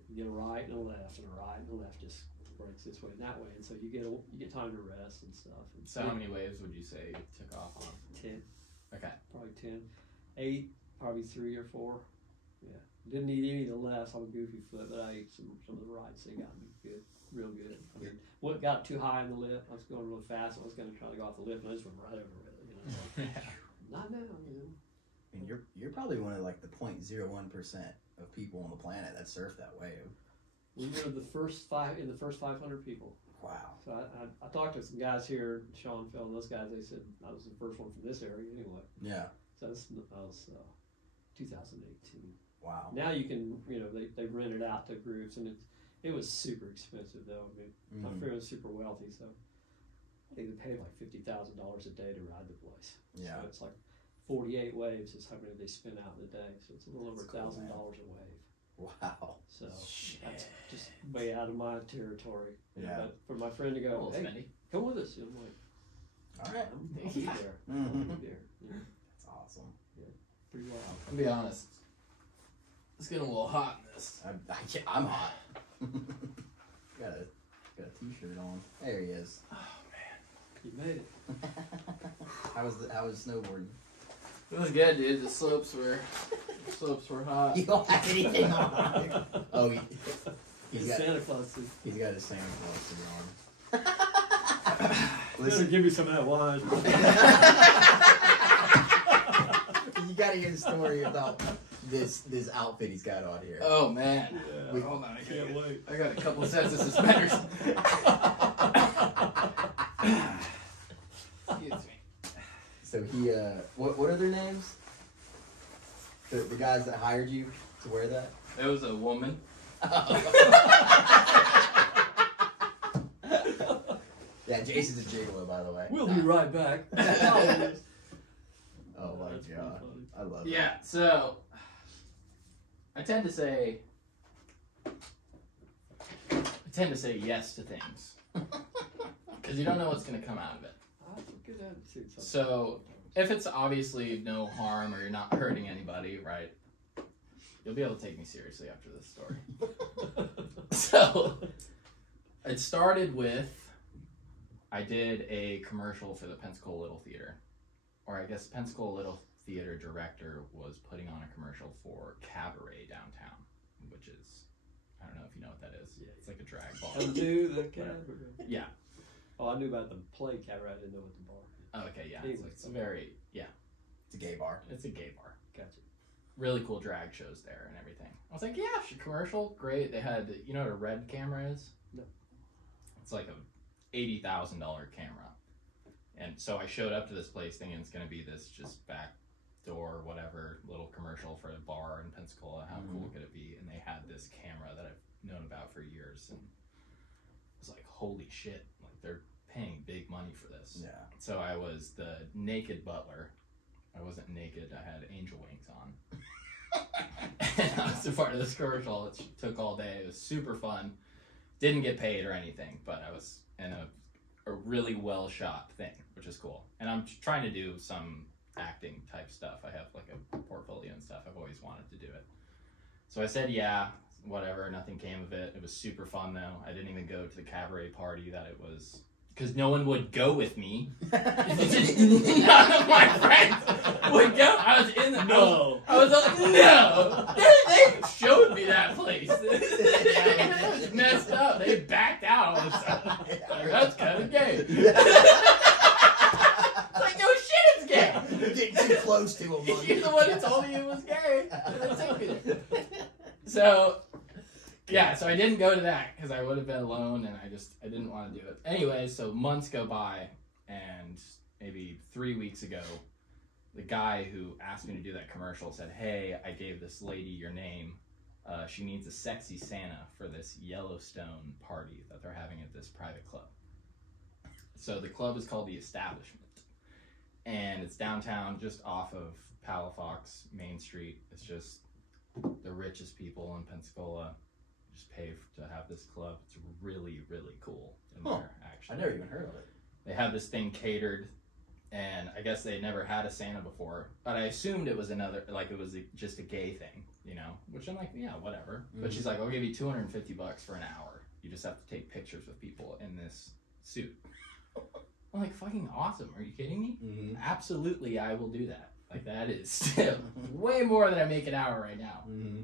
you get a right and a left and a right and a left just breaks this way and that way, and so you get time to rest and stuff. And So how many waves would you say you took off on? 10. Okay. Probably 10. 8, probably 3 or 4. Yeah. Didn't need any of the lefts on goofy foot, but I ate some of the rights. They got me good, real good. I mean, what got too high in the lip? I was going really fast. I was going to try to go off the lip, and I just went right over it. You know, like, not now. You know. I mean, you're probably one of like the 0.01% of people on the planet that surf that wave. We were the first 500 people. Wow. So I talked to some guys here, Sean, Phil, and those guys. They said I was the first one from this area anyway. Yeah. So that was 2018. Wow. Now you can, you know, they rent it out to groups, and it was super expensive though. I mean, my friend was super wealthy, so they paid like $50,000 a day to ride the place. Yeah. So it's like 48 waves is how many they spin out in a day. So it's a little over $1,000 a wave. Wow. So that's just way out of my territory. Yeah. But for my friend to go, hey, come with us, and I'm like, all right, I'll be there. I'll be there. Yeah. That's awesome. Yeah. Pretty well. I'll be honest. It's getting a little hot in this. I'm hot. got a t-shirt on. There he is. Oh man, You made it. How was snowboarding? it was good, dude. The slopes were hot. You don't have anything on. Oh, he's got Santa Claus. He's got his Santa Claus on. Listen, give me some of that wine. You got to hear the story about this outfit he's got on here. Oh man. Yeah. Hold on, Can't wait. I got a couple sets of suspenders. Excuse me. So he, what are their names? The guys that hired you to wear that? It was a woman. Yeah, Jason's a gigolo, by the way. We'll be right back. Oh my That's pretty god, funny. I love it. Yeah, so I tend to say yes to things because you don't know what's going to come out of it. That's a good attitude. So if it's obviously no harm or you're not hurting anybody, right? You'll be able to take me seriously after this story. So it started with I did a commercial for the Pensacola Little Theater, or I guess Pensacola Little Theater director was putting on a commercial for Cabaret downtown, which is, I don't know if you know what that is. Yeah, it's like a drag bar. I knew the cabaret. Yeah. Oh, I knew about the play cabaret. I didn't know what the bar. Oh, okay, yeah. Anyway, It's a very, It's a gay bar. it's a gay bar. Gotcha. Really cool drag shows there and everything. I was like, yeah, commercial, great. They had, you know what a red camera is? No. It's like a $80,000 camera. And so I showed up to this place thinking it's going to be this just back door, whatever, little commercial for a bar in Pensacola. How cool could it be? And they had this camera that I've known about for years. And I was like, holy shit. Like, they're paying big money for this. Yeah. So I was the naked butler. I wasn't naked. I had angel wings on. And I was a part of this commercial. It took all day. It was super fun. Didn't get paid or anything, but I was in a a really well shot thing, which is cool. And I'm trying to do some acting type stuff. I have like a portfolio and stuff. I've always wanted to do it. So I said, yeah, whatever. Nothing came of it. It was super fun though. I didn't even go to the cabaret party that it was, because no one would go with me. None of my friends would go. I was in the I was like, no. They showed me that place. It was messed up. They backed out all of a sudden. Like, that's kind of gay. It's like, no shit, it's gay. You're getting too close to him. You're the one who told me it was gay. And they took me there. So, yeah, so I didn't go to that because I would have been alone and I didn't want to do it. Anyway, so months go by, and maybe 3 weeks ago, the guy who asked me to do that commercial said, hey, I gave this lady your name. She needs a sexy Santa for this Yellowstone party that they're having at this private club. So the club is called The Establishment, and it's downtown just off of Palafox Main Street. It's just the richest people in Pensacola just pay to have this club. It's really, really cool in there, actually. I never even heard of it. They have this thing catered, and I guess they never had a Santa before, but I assumed it was another, like it was just a gay thing, you know, which I'm like, yeah, whatever. Mm-hmm. But she's like, I'll give you $250 for an hour. You just have to take pictures with people in this suit. I'm like, fucking awesome. Are you kidding me? Mm-hmm. Absolutely, I will do that. Like, that is still way more than I make an hour right now. Mm-hmm.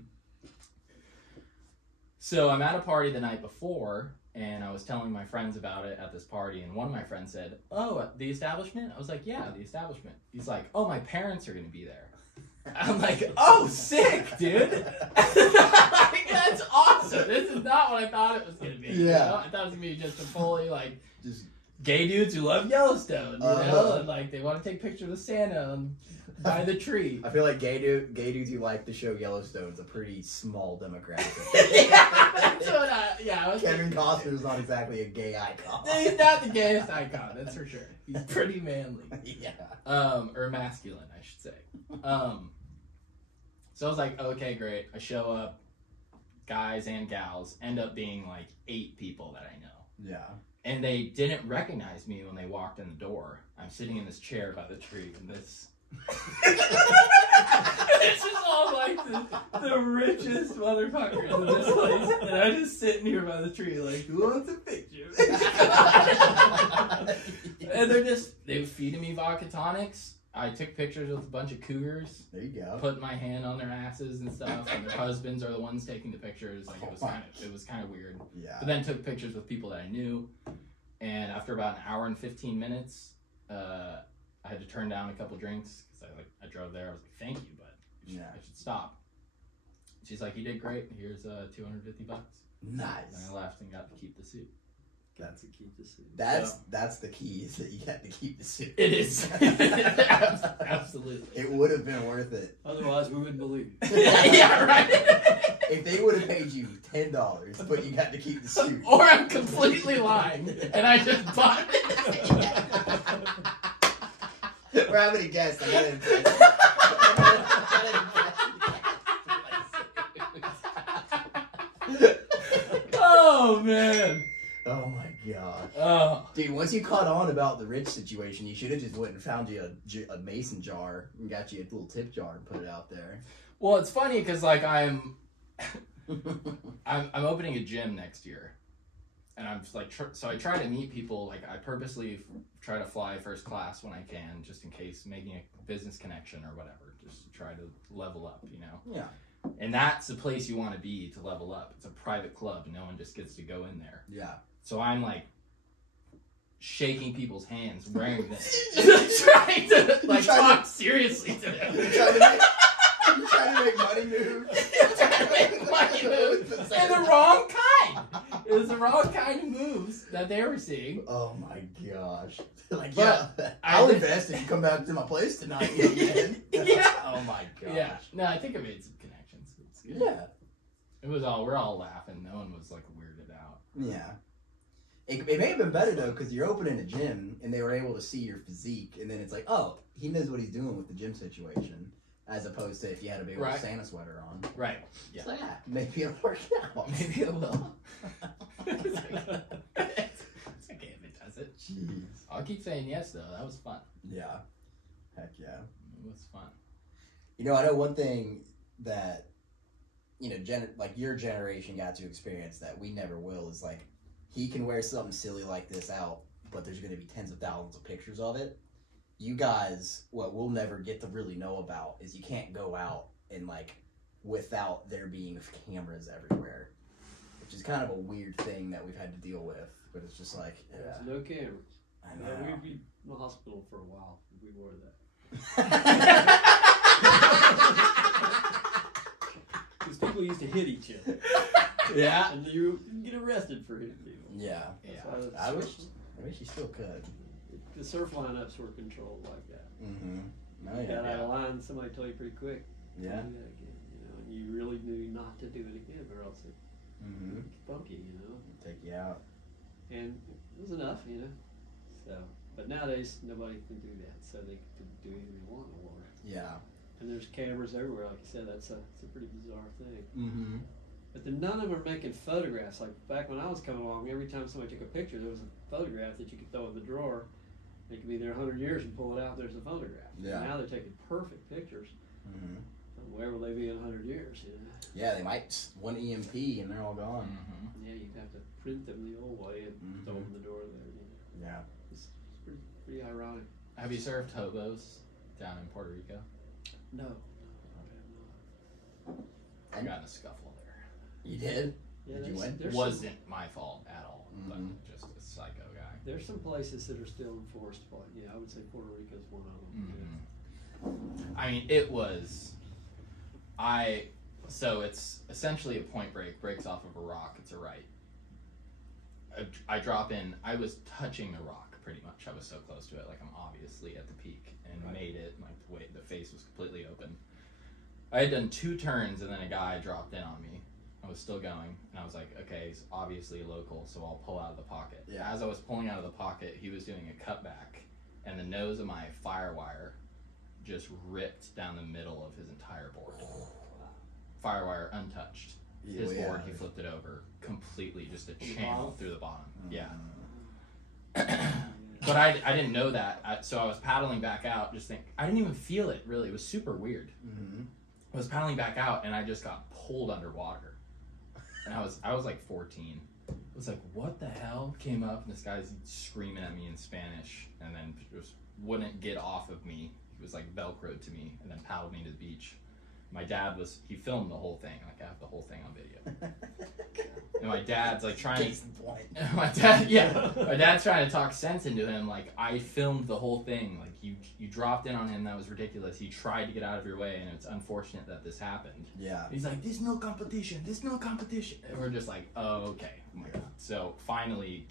So I'm at a party the night before, and I was telling my friends about it at this party, and one of my friends said, oh, The Establishment? I was like, yeah, The Establishment. He's like, oh, my parents are going to be there. I'm like, oh, sick, dude. Like, that's awesome. This is not what I thought it was going to be. Yeah. You know? I thought it was going to be just a fully, like, just gay dudes who love Yellowstone, you know? And, like, they want to take pictures with Santa and by the tree. I feel like gay dudes who like the show Yellowstone is a pretty small demographic. Yeah, that's what I was Kevin Costner's not exactly a gay icon. He's not the gayest icon, that's for sure. He's pretty manly. Yeah. Or masculine, I should say. So I was like, okay, great. I show up, guys and gals, end up being like 8 people that I know. Yeah. And they didn't recognize me when they walked in the door. I'm sitting in this chair by the tree, and this this is all like the richest motherfuckers in this place, and I'm just sitting here by the tree like, who wants a picture? And they were feeding me vodka tonics. I took pictures with a bunch of cougars. There you go. Put my hand on their asses and stuff, and their husbands are the ones taking the pictures. Like, it was kind of weird. Yeah. But then took pictures with people that I knew, and after about an hour and 15 minutes, I had to turn down a couple drinks because I drove there. I was like, thank you, but I should stop. She's like, you did great. Here's $250. Nice. And I left and got to keep the suit. Got to keep the suit. That's the key, is that you get to keep the suit. It is. Absolutely. It would have been worth it. Otherwise, we wouldn't believe you. Yeah, right. If they would have paid you $10, but you got to keep the suit. Or I'm completely lying, and I just bought it. We're having a guest. I gotta Oh, man. Oh my god. Oh. Dude, once you caught on about the rich situation, you should have just went and found you a mason jar and got you a little tip jar and put it out there. Well, it's funny because, like, I'm opening a gym next year. And I'm just like, so I try to meet people. Like, I purposely try to fly first class when I can, just in case, making a business connection or whatever, just to try to level up, you know? Yeah. And that's the place you want to be to level up. It's a private club. No one just gets to go in there. Yeah. So I'm like shaking people's hands wearing this, trying to like talk seriously to them. You're trying to make money moves. Trying to make money moves. And the wrong kind. It was the wrong kind of moves that they were seeing. Oh my gosh. Like, but yeah, I'll invest if you come back to my place tonight. Yeah. Oh my gosh. Yeah. No, I think I made some connections. It's good. Yeah. We're all laughing. No one was like weirded out. Yeah. It may have been better though, because you're opening a gym and they were able to see your physique, and then it's like, oh, he knows what he's doing with the gym situation, as opposed to if you had a big old Santa sweater on. Right. Yeah. So yeah, maybe it'll work out. Maybe it will. It's okay if it does it. Jeez. I'll keep saying yes though. That was fun. Yeah. Heck yeah. It was fun. You know, I know one thing that, you know, like your generation got to experience that we never will is like, he can wear something silly like this out, but there's going to be tens of thousands of pictures of it. You guys, what we'll never get to really know about is you can't go out and like without there being cameras everywhere, which is kind of a weird thing that we've had to deal with. But it's just like, There's no cameras. I know. Yeah, we'd be in the hospital for a while if we wore that. Because people used to hit each other. Yeah. And you get arrested for hitting people. Yeah. I wish you still could. The surf lineups were controlled like that. Mm-hmm. Oh, yeah. Got out of line, somebody told you pretty quick. Yeah. Do that again, you know, and you really knew not to do it again, or else it bunk you, you know. Take you out. And it was enough, you know. So, but nowadays nobody can do that, so they can do anything they want in the water. Yeah. And there's cameras everywhere, like you said. It's a pretty bizarre thing. Mm-hmm. But then none of them are making photographs. Like back when I was coming along, every time somebody took a picture, there was a photograph that you could throw in the drawer. It could be there 100 years and pull it out, and there's a photograph. Yeah. Now they're taking perfect pictures. Mm-hmm. Where will they be in 100 years, you know? Yeah, they might one EMP and they're all gone. Mm-hmm. Yeah, you'd have to print them the old way and throw them in the door there. You know? Yeah. It's pretty ironic. Have you surfed hobos down in Puerto Rico? No. I got in a scuffle there. You did? Yeah, Did you win? It wasn't my fault at all, but Mhm. just a psycho guy. There's some places that are still enforced, but yeah, I would say Puerto Rico's one of them. Mm-hmm. I mean, it was. So it's essentially a point break, breaks off of a rock. It's a right. I drop in. I was touching the rock pretty much. I was so close to it, like I'm obviously at the peak, and made it. Like the face was completely open. I had done 2 turns, and then a guy dropped in on me. I was still going, and I was like, okay, he's obviously local, so I'll pull out of the pocket. Yeah. As I was pulling out of the pocket, he was doing a cutback, and the nose of my firewire just ripped down the middle of his entire board. Firewire untouched. His board, he flipped it over completely, just a channel through the bottom. Yeah. But I didn't know that, so I was paddling back out, I didn't even feel it, really. It was super weird. Mm-hmm. I was paddling back out, and I just got pulled underwater. And I was like 14. I was like, what the hell? Came up, and this guy's screaming at me in Spanish, and then just wouldn't get off of me. He was like Velcroed to me, and then paddled me to the beach. My dad he filmed the whole thing. Like, I have the whole thing on video. And my dad's like trying to... my dad's trying to talk sense into him. Like, I filmed the whole thing. Like, you dropped in on him. That was ridiculous. He tried to get out of your way, and it's unfortunate that this happened. Yeah. He's like, there's no competition. There's no competition. And we're just like, oh, okay. Oh my God. So finally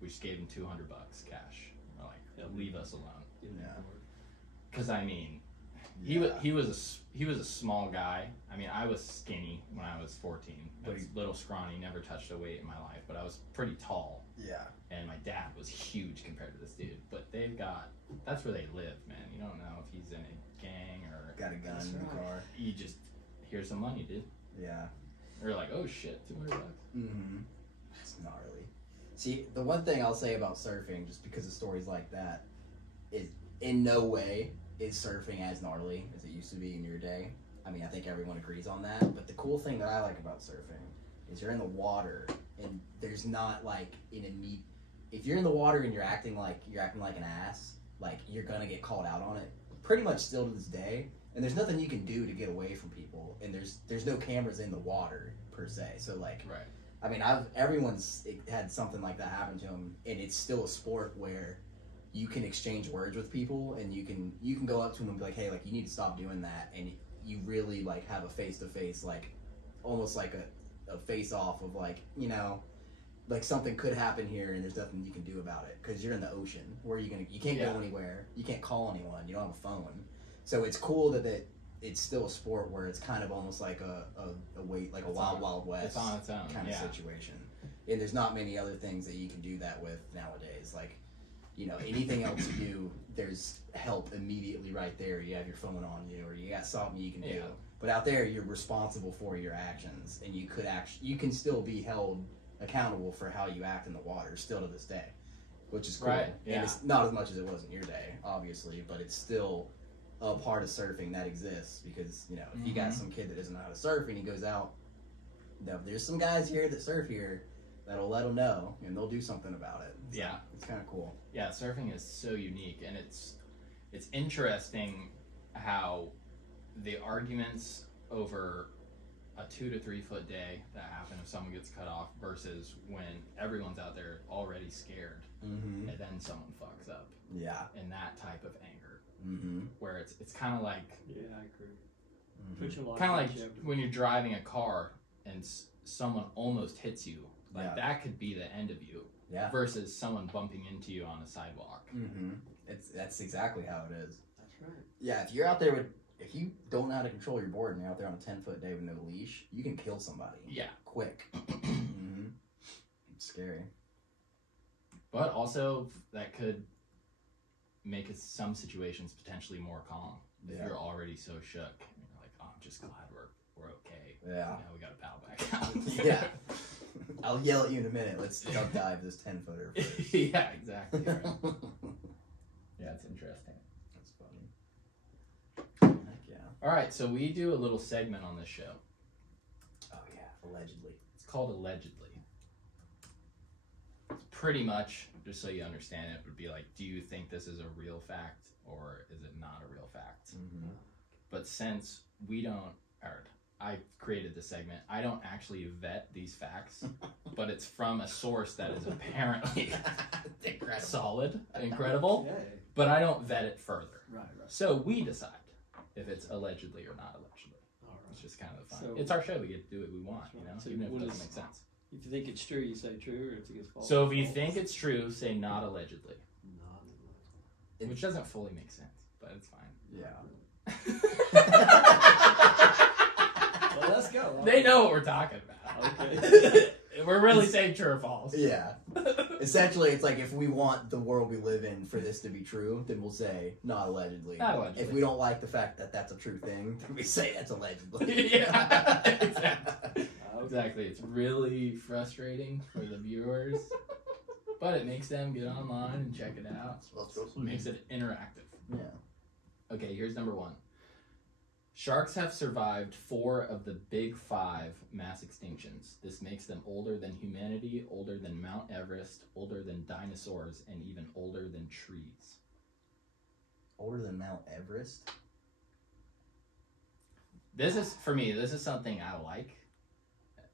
we just gave him $200 cash. We're like, leave us alone. Yeah. Because I mean, he was a small guy. I mean, I was skinny when I was 14. I was little scrawny, never touched a weight in my life, but I was pretty tall. Yeah. And my dad was huge compared to this dude. But that's where they live, man. You don't know if he's in a gang or got a gun in the car. You just, here's some money, dude. Yeah. Or like, oh shit, $200. Mm-hmm. It's gnarly. See, the one thing I'll say about surfing, just because of stories like that, is in no way is surfing as gnarly as it used to be in your day. I mean, I think everyone agrees on that. But the cool thing that I like about surfing is you're in the water, and there's not like if you're in the water and you're acting like an ass, like you're gonna get called out on it. Pretty much still to this day. And there's nothing you can do to get away from people, and there's no cameras in the water per se. So like, right. I mean, everyone's had something like that happen to them, and it's still a sport where you can exchange words with people, and you can go up to them and be like, hey, like you need to stop doing that, and you really like have a face to face, like almost like a face off of like, you know, like something could happen here, and there's nothing you can do about it because you're in the ocean. Where you can't go anywhere, you can't call anyone, you don't have a phone. So it's cool that it's still a sport where it's kind of almost like a wild west it's on its own kind of situation. And there's not many other things that you can do that with nowadays. Like, you know, anything else you do, there's help immediately right there. You have your phone on you, or you got something you can do. But out there, you're responsible for your actions, and you can still be held accountable for how you act in the water still to this day. which is cool. Right, yeah. And it's not as much as it was in your day, obviously, but it's still a part of surfing that exists because, you know, if you got some kid that doesn't know how to surf and he goes out, there's some guys here that surf here that'll let him know and they'll do something about it. So yeah. It's kind of cool. Yeah, surfing is so unique, and it's interesting how the arguments over a 2 to 3 foot day that happen if someone gets cut off versus when everyone's out there already scared and then someone fucks up. Yeah. And that type of anger. Where it's kind of like... Yeah, I agree. Kind of like when you're driving a car and someone almost hits you. Like, that could be the end of you. Yeah. Versus someone bumping into you on a sidewalk. That's exactly how it is. That's right. Yeah, if you're out there if you don't know how to control your board and you're out there on a 10-foot day with no leash, you can kill somebody. Yeah. Quick. It's scary. But also, that could make some situations potentially more calm. If you're already so shook. And you're like, oh, I'm just glad we're okay. Yeah. Now we gotta paddle back out. Yeah. I'll yell at you in a minute. Let's duck dive this 10-footer first. Yeah, exactly. Right. Yeah, it's interesting. That's funny. Heck yeah. Alright, so we do a little segment on this show. Oh yeah, allegedly. It's called Allegedly. It's pretty much, just so you understand it, would be like, do you think this is a real fact or is it not a real fact? But since we don't, or I created this segment, I don't actually vet these facts, but it's from a source that is apparently solid, incredible, but I don't vet it further. Right. So we decide if it's allegedly or not allegedly. All right. It's just kind of fun. So, it's our show. We get to do what we want, you know, So even if it what doesn't is- make sense. If you think it's true, you say true, or if you think it's false. So if you think it's true, say not allegedly, Not which doesn't fully make sense, but it's fine. Yeah. Well, let's go. They know what we're talking about. Okay. We're really saying true or false. Yeah. Essentially, it's like if we want the world we live in for this to be true, then we'll say not allegedly. Not allegedly. If we don't like the fact that that's a true thing, then we say that's allegedly. Yeah, exactly. Okay. Exactly. It's really frustrating for the viewers, but it makes them get online and check it out. It makes it interactive. Yeah. Okay, here's number 1. Sharks have survived 4 of the big 5 mass extinctions. This makes them older than humanity, older than Mount Everest, older than dinosaurs, and even older than trees. Older than Mount Everest? This is, for me, this is something I like.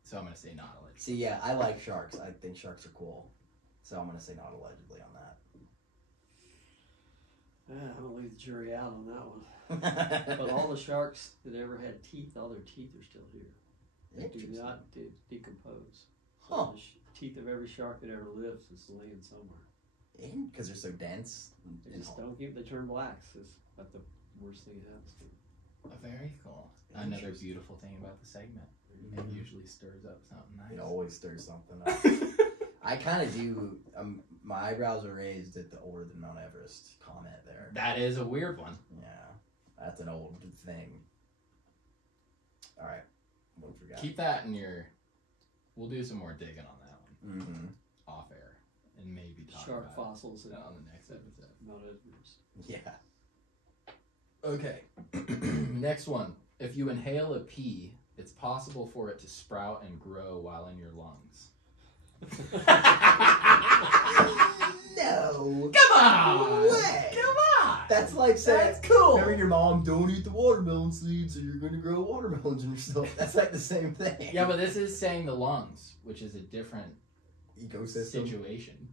So I'm going to say not allegedly. See, yeah, I like sharks. I think sharks are cool. So I'm going to say not allegedly on that. I'm going to leave the jury out on that one. But all the sharks that ever had teeth, all their teeth are still here. They do not decompose. So Huh. the teeth of every shark that ever lives is laying somewhere. Because they're so dense. They just don't keep. They turn black. That's the worst thing that happens to them. Very cool. Another beautiful thing about the segment. It usually stirs up something nice. It always stirs something up. I kind of do. My eyebrows are raised at the older than Mount Everest comment there. That is a weird one. Yeah, that's an old thing. All right, what we forgot? Keep that in your... We'll do some more digging on that one. Mm-hmm. Off air. And maybe talk Shark about fossils it and on the next episode. Mount Everest. Yeah. Okay. Next one. If you inhale a pea, it's possible for it to sprout and grow while in your lungs. No. Come on! No way. Come on! That's like saying, That's cool. Remember your mom, don't eat the watermelon seeds or you're going to grow watermelons in yourself. That's like the same thing. Yeah, but this is saying the lungs, which is a different Ecosystem. situation.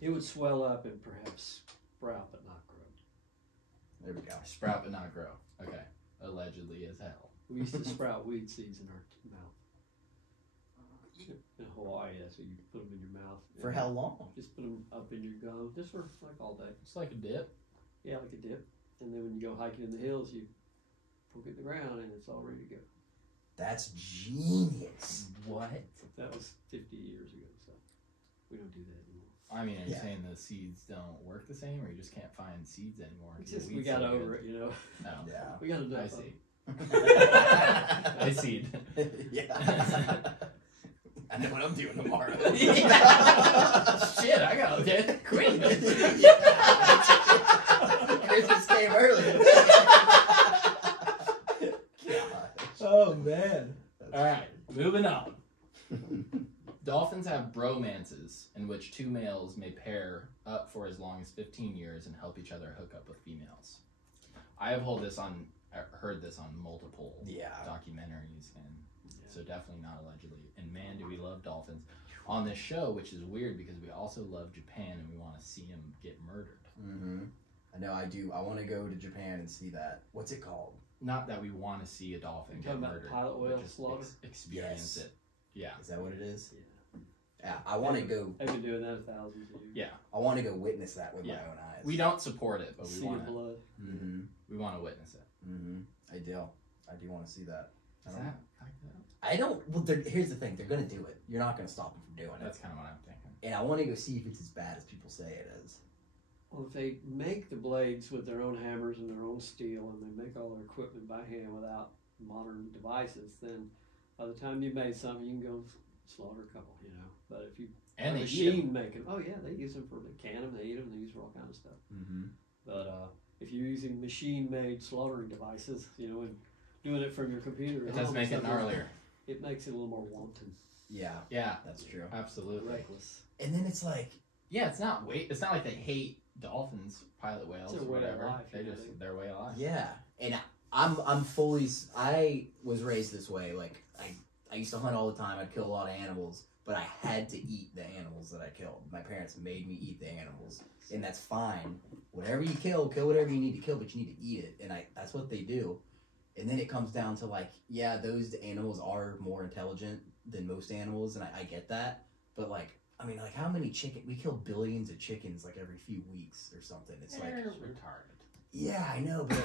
It would swell up and perhaps sprout but not grow. There we go. Sprout but not grow. Okay. Allegedly as hell. We used to sprout weed seeds in our mouth. In Hawaii, that's what you put them in your mouth. For how long? Just put them up in your gum, just for like all day. It's like a dip. Yeah, like a dip. And then when you go hiking in the hills, you poke it in the ground and it's all ready to go. That's genius. What? That was 50 years ago, so we don't do that anymore. I mean, are you Yeah. saying the seeds don't work the same, or you just can't find seeds anymore? It's just we got over it, you know. No. Yeah. We got enough. I of see. it. I see. Yeah. I know what I'm doing tomorrow. Shit, I gotta get it quick. Christmas came early. Oh man. All right, moving on. Dolphins have bromances in which two males may pair up for as long as 15 years and help each other hook up with females. I have heard this on multiple documentaries, and so definitely not allegedly. And man, do we love dolphins on this show, which is weird because we also love Japan and we want to see them get murdered. Mm-hmm. I know I do. I want to go to Japan and see that. What's it called? Not that we want to see a dolphin get murdered, pilot but whale just slaughter? Experience it. Yeah. Is that what it is? Yeah. Yeah, I want to go. They've been doing that 1,000 years. Yeah. I want to go witness that with my own eyes. We don't support it, but we See want to. blood. Mm-hmm. We want to witness it. Mm-hmm. I do want to see that. Is that like that? I don't. Well, here's the thing. They're gonna do it. You're not gonna stop them from doing it. That's kind of what I'm thinking. And I want to go see if it's as bad as people say it is. Well, if they make the blades with their own hammers and their own steel, and they make all their equipment by hand without modern devices, then by the time you made something, you can go slaughter a couple, you know. But if you And they machine making, oh yeah, they use them for they can them, they eat them, they use for all kind of stuff. Mm-hmm. But if you're using machine-made slaughtering devices, you know, and doing it from your computer, It does make it gnarlier. It makes it a little more wanton, Yeah. Yeah, That's true. absolutely. reckless. And then it's like, Yeah, it's not like they hate dolphins, pilot whales, It's their or way of whatever. life, They you know, just their way of life. yeah. And I'm fully. I was raised this way. Like I used to hunt all the time. I'd kill a lot of animals, but I had to eat the animals that I killed. My parents made me eat the animals, and that's fine. Whatever you kill whatever you need to kill, but you need to eat it, and that's what they do. And then it comes down to like, yeah, those animals are more intelligent than most animals, and I get that. But like, I mean, like how many we kill billions of chickens like every few weeks or something. It's like retarded. Yeah, I know, but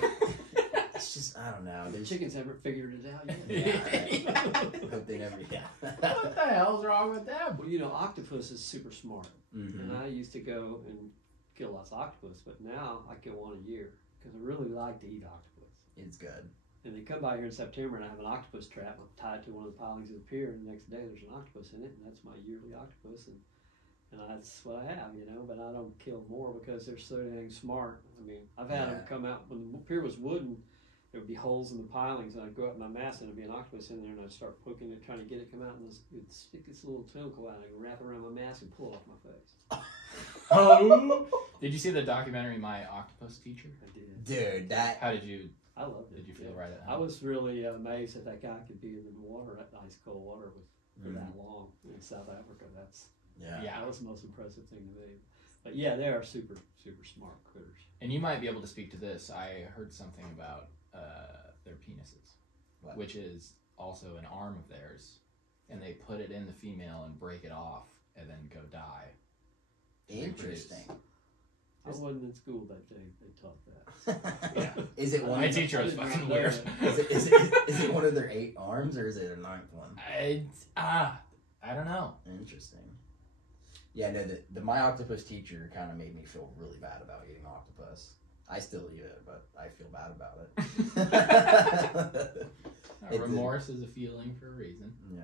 it's just I don't know. The chickens haven't figured it out yet. Yeah, right. Hope they never. Yeah. What the hell's wrong with them? Well, you know, octopus is super smart, Mm-hmm. and I used to go and kill lots of octopus, but now I kill one a year because I really like to eat octopus. It's good. And they come by here in September, and I have an octopus trap. I'm tied to one of the pilings of the pier, and the next day there's an octopus in it, and that's my yearly octopus, and that's what I have, you know. But I don't kill more because they're so dang smart. I mean, I've had them come out when the pier was wooden. There would be holes in the pilings, and I'd go up my mast, and there'd be an octopus in there, and I'd start poking it, trying to get it come out, and it'd stick its little tentacle out, and I'd wrap it around my mask and pull it off my face. Oh! Did you see the documentary My Octopus Teacher? I did. Dude, that. How did you? I loved it. Did you feel right at I home? was really amazed that that guy could be in the water, that ice cold water, for that long in South Africa. Yeah. Yeah. That was the most impressive thing to me. But yeah, they are super, super smart critters. And you might be able to speak to this. I heard something about their penises, which is also an arm of theirs, and they put it in the female and break it off, and then go die. Interesting. I wasn't in school that day. They taught that. Yeah. Is it one? My teacher was fucking weird. Is it one of their 8 arms, or is it a 9th one? I don't know. Interesting. Yeah, no, the My Octopus Teacher kind of made me feel really bad about eating octopus. I still eat it, but I feel bad about it. Remorse is a feeling for a reason. Yeah.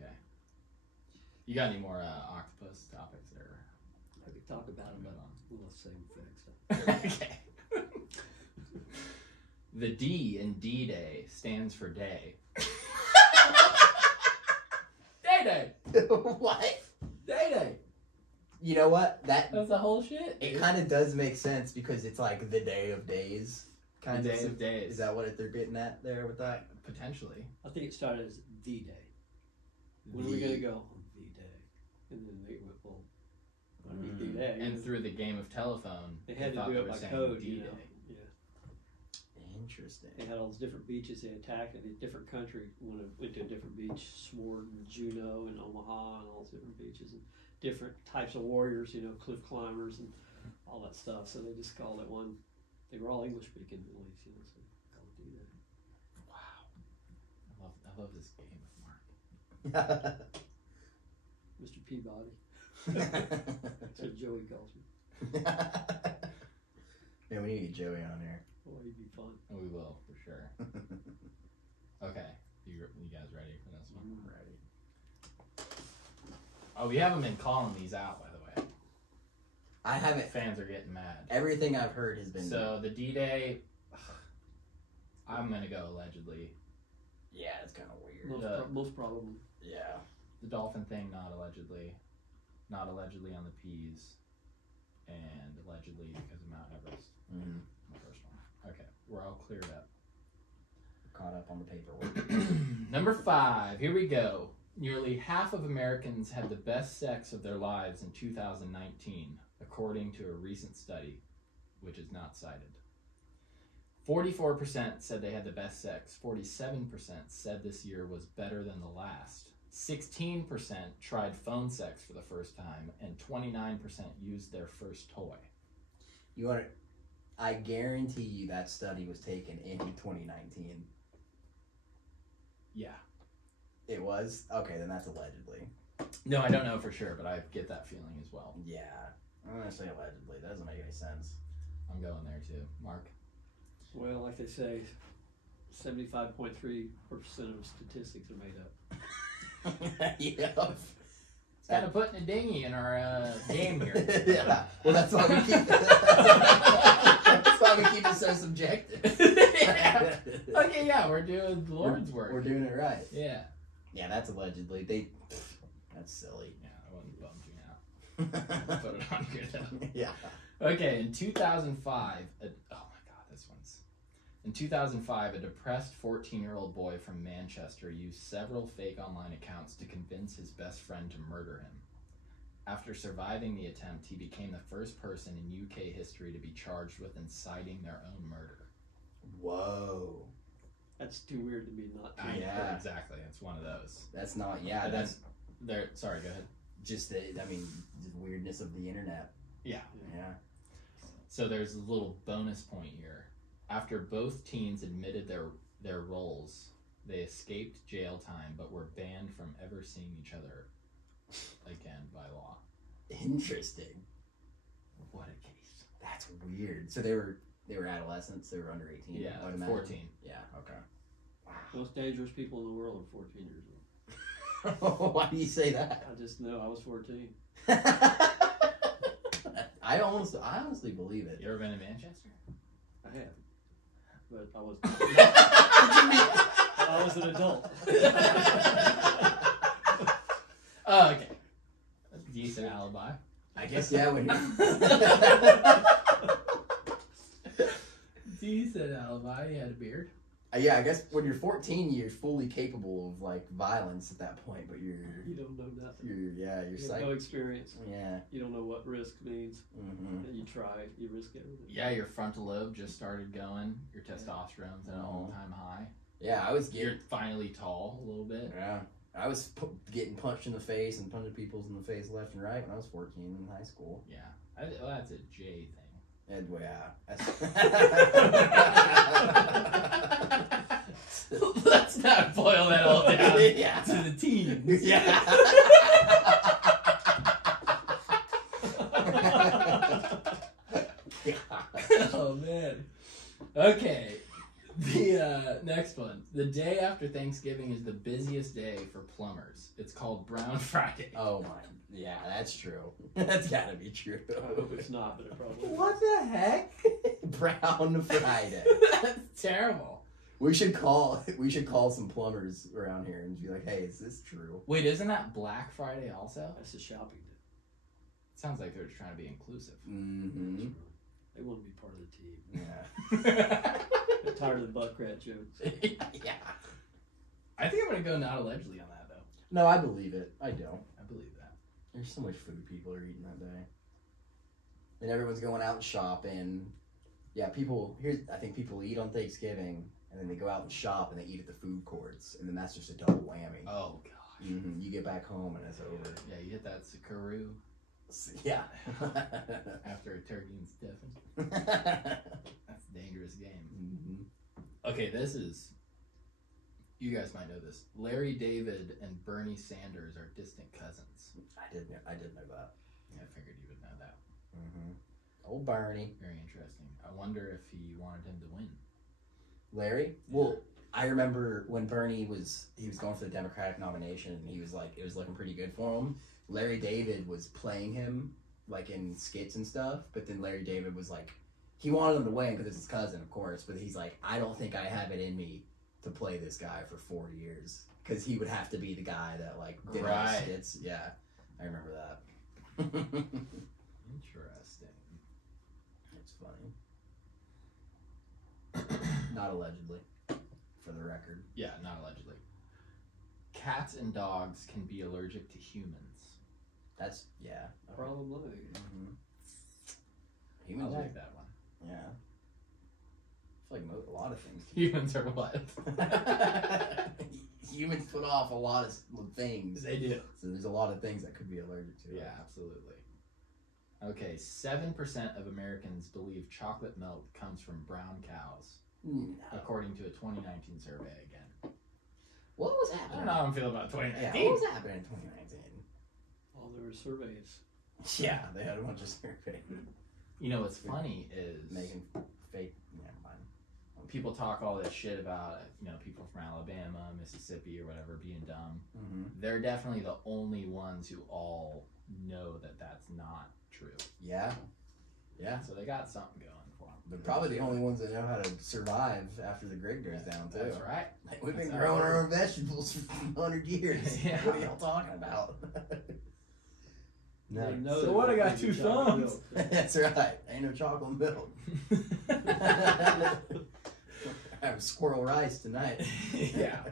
Okay. You got any more octopus topics there? I could talk about them, but we'll save them for next time. Okay. The D in D-Day stands for day. Day-Day! What? Day-Day! You know what? That's the whole shit. It kind of does make sense because it's like the day of days. Kind The of day of days. Is that what they're getting at there with that? Potentially. I think it started as the day. When are we going to go? On the day. And then they went, well, on the day. And through the game of telephone, They had to thought do they it were by saying code, D-Day. you know. Yeah. Interesting. They had all those different beaches they attacked, and a different country went to a different beach, Sword and Juneau and Omaha and all those different beaches, and different types of warriors, you know, cliff climbers and all that stuff. So they just called it one. They were all English speaking at least, you know, so they called it D-Day. Wow. I love this game with Mark. Mr. Peabody. That's what Joey calls me. Man, we need to get Joey on here. Boy, he'd be fun. We will, for sure. Okay. You guys ready for this one? Ready. Oh, we haven't been calling these out, by the way. I haven't. Fans are getting mad. Everything I've heard has been. So the D-Day, I'm gonna go allegedly. Yeah, it's kind of weird. Most probably. Yeah. The dolphin thing, not allegedly. Not allegedly on the P's. And allegedly because of Mount Everest. Mm-hmm. My first one. Okay, we're all cleared up. Caught up on the paperwork. Number 5, here we go. Nearly half of Americans had the best sex of their lives in 2019, according to a recent study, which is not cited. 44% said they had the best sex. 47% said this year was better than the last. 16% tried phone sex for the first time, and 29% used their first toy. You want to? I guarantee you that study was taken in 2019. Yeah. It was? Okay, then that's allegedly. No, I don't know for sure, but I get that feeling as well. Yeah. I'm going to say allegedly. That doesn't make any sense. I'm going there too. Mark? Well, like they say, 75.3% of statistics are made up. Yeah. It's kind of putting a dinghy in our game here. Yeah. Well, that's why we keep that's why we keep it so subjective. Yeah. Okay, yeah, we're doing the Lord's work. We're doing it right. Yeah. Yeah, that's allegedly. That's silly. Yeah, I wouldn't bum you out. Put it on here though. Yeah. Okay, in 2005, in 2005, a depressed 14-year-old boy from Manchester used several fake online accounts to convince his best friend to murder him. After surviving the attempt, he became the first person in UK history to be charged with inciting their own murder. Whoa. That's too weird to be not true. Yeah. Exactly. It's one of those. That's not, yeah, And that's sorry, go ahead. just the weirdness of the internet. Yeah. Yeah. So there's a little bonus point here. After both teens admitted their roles, they escaped jail time but were banned from ever seeing each other again by law. Interesting. What a case. That's weird. So they were adolescents, they were under 18. Yeah, I would imagine. 14. Yeah, okay. Most dangerous people in the world are 14 years old. Why do you say that? I just know I was 14. I honestly believe it. You ever been in Manchester? I have. But I was I was an adult. Oh, okay. A decent alibi. I guess, yeah, when Decent alibi. You had a beard. yeah, I guess when you're 14, you're fully capable of like violence at that point, but You don't know nothing. you're You have psych. no experience. Yeah. You don't know what risk means. Mm-hmm. And you try, you risk everything. Yeah, your frontal lobe just started going. Your testosterone's at an all-time high. Yeah, I was You're getting. finally tall a little bit. Yeah, I was getting punched in the face and punching people in the face left and right when I was 14 in high school. Yeah. Well, that's a J thing. And yeah. Let's not boil that all down Yeah. to the teens. Yeah. Oh man. Okay. The next one. The day after Thanksgiving is the busiest day for plumbers. It's called Brown Friday. Oh my. Yeah, that's true. That's gotta be true. I hope it's not, but it probably is. What the heck? Brown Friday. That's terrible. We should call some plumbers around here and be like, hey, is this true? Wait, isn't that Black Friday also? That's a shopping day. Sounds like they're just trying to be inclusive. Mm-hmm. They want to be part of the team. Yeah. I'm tired of the buckrat jokes. Yeah. I think I'm gonna go not allegedly on that though. No, I believe it. I don't. I believe that. There's so much food people are eating that day. And everyone's going out and shopping. Yeah, I think people eat on Thanksgiving, and then they go out and shop, and they eat at the food courts, and then that's just a double whammy. Oh gosh. Mm-hmm. You get back home, and it's over. Yeah, you hit that Sakaru Yeah. after a turkey and stuffing. That's a dangerous game. Mm-hmm. Okay, you guys might know this. Larry David and Bernie Sanders are distant cousins. I did know that. I figured you would know that. Mm-hmm. Old Bernie. Very interesting. I wonder if he wanted him to win. Larry? Well, I remember when Bernie was going for the Democratic nomination, and he was like, it was looking pretty good for him. Larry David was playing him like in skits and stuff, but then Larry David was like, he wanted him to win because it's his cousin, of course, but he's like, I don't think I have it in me to play this guy for 4 years, because he would have to be the guy that like did all the skits. Yeah, I remember that. Interesting. It's funny. Not allegedly, for the record. Yeah, not allegedly. Cats and dogs can be allergic to humans. That's, yeah. Probably. Mm-hmm. I Humans like that one. Yeah. I feel like a lot of things. Humans are what? Humans put off a lot of things. They do. So there's a lot of things that could be allergic to. Yeah, absolutely. Okay, 7% of Americans believe chocolate milk comes from brown cows, according to a 2019 survey again. What was I happening? don't know how I'm feeling about 2019. Yeah, what was happening in 2019? Oh, there were surveys. Yeah, they had a bunch of surveys. You know what's funny is Making fake. Yeah, fine. people talk all this shit about, you know, people from Alabama, Mississippi, or whatever being dumb. Mm-hmm. They're definitely the only ones who all know that that's not true. Yeah. Yeah. So they got something going for them. They're probably the only ones that know how to survive after the grid goes down, too. That's right. Like, we've been That's growing how it our own vegetables for 100 years. Yeah. What are y'all talking about? They No. know So that what, I got they 2 chocolate thumbs? milk. That's right. Ain't no chocolate milk. I have squirrel rice tonight. Yeah.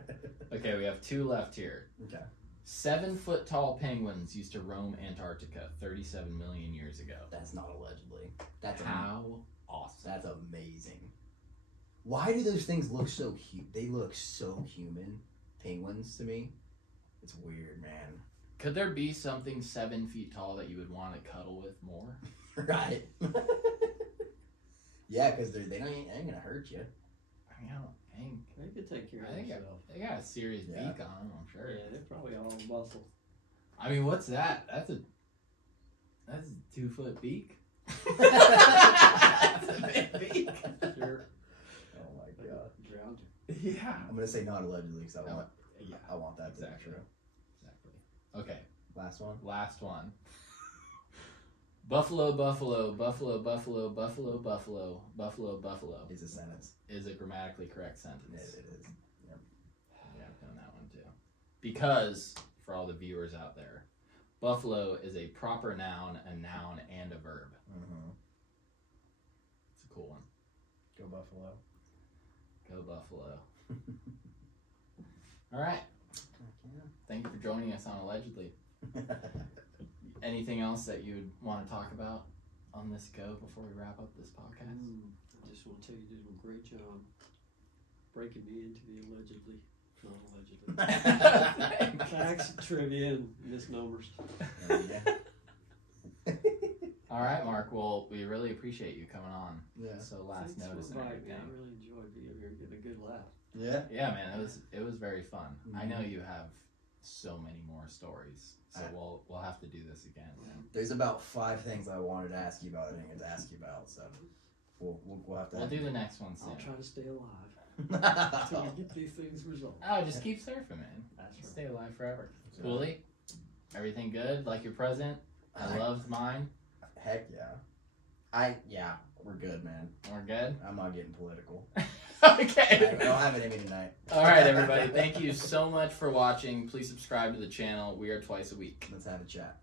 Okay, we have 2 left here. Okay. 7-foot tall penguins used to roam Antarctica 37 million years ago. That's not allegedly. That's How awesome. That's amazing. Why do those things look so They look so human. Penguins to me. It's weird, man. Could there be something 7 feet tall that you would want to cuddle with more? Right. Yeah, because they ain't gonna hurt you. I mean, I don't think. They could take care I of think themselves. they got a serious Yeah. beak on them, I'm sure. Yeah, they're probably all muscle. I mean, what's that? That's a 2-foot beak. That's a big beak. Sure. Oh my god. Drowned you. Yeah. I'm gonna say not allegedly because No. I want that to be Exactly. true. Exactly. Okay, Last one. last one. Buffalo, buffalo, buffalo, buffalo, buffalo, buffalo, buffalo, buffalo It's a sentence. is a grammatically correct sentence. It is. Yep. Yeah, I've done that one too. Because, for all the viewers out there, buffalo is a proper noun, a noun, and a verb. Mm-hmm. It's a cool one. Go Buffalo. Go Buffalo. All right. Thank you for joining us on Allegedly. Anything else that you would want to talk about on this go before we wrap up this podcast? I just want to tell you did a great job breaking me into the allegedly, not allegedly. Facts, trivia, and misnomers. All right, Mark. Well, we really appreciate you coming on. Yeah. So last Thanks notice for and inviting me. everything. I really enjoyed being here and getting a good laugh. Yeah. Yeah, man. It was very fun. I know Mhm. you have so many more stories, so we'll have to do this again. There's about 5 things I wanted to ask you about. I didn't get to ask you about, so we'll have to. We'll do the next one soon. I'll try to stay alive until we get these things resolved. Oh, just keep surfing, man. That's right. Stay alive forever. Yeah. Cooley, everything good? Like your present? I loved mine. Heck yeah. We're good, man. We're good. I'm not getting political. Okay. I don't have it in me tonight. All right, everybody. Thank you so much for watching. Please subscribe to the channel. We are twice a week. Let's have a chat.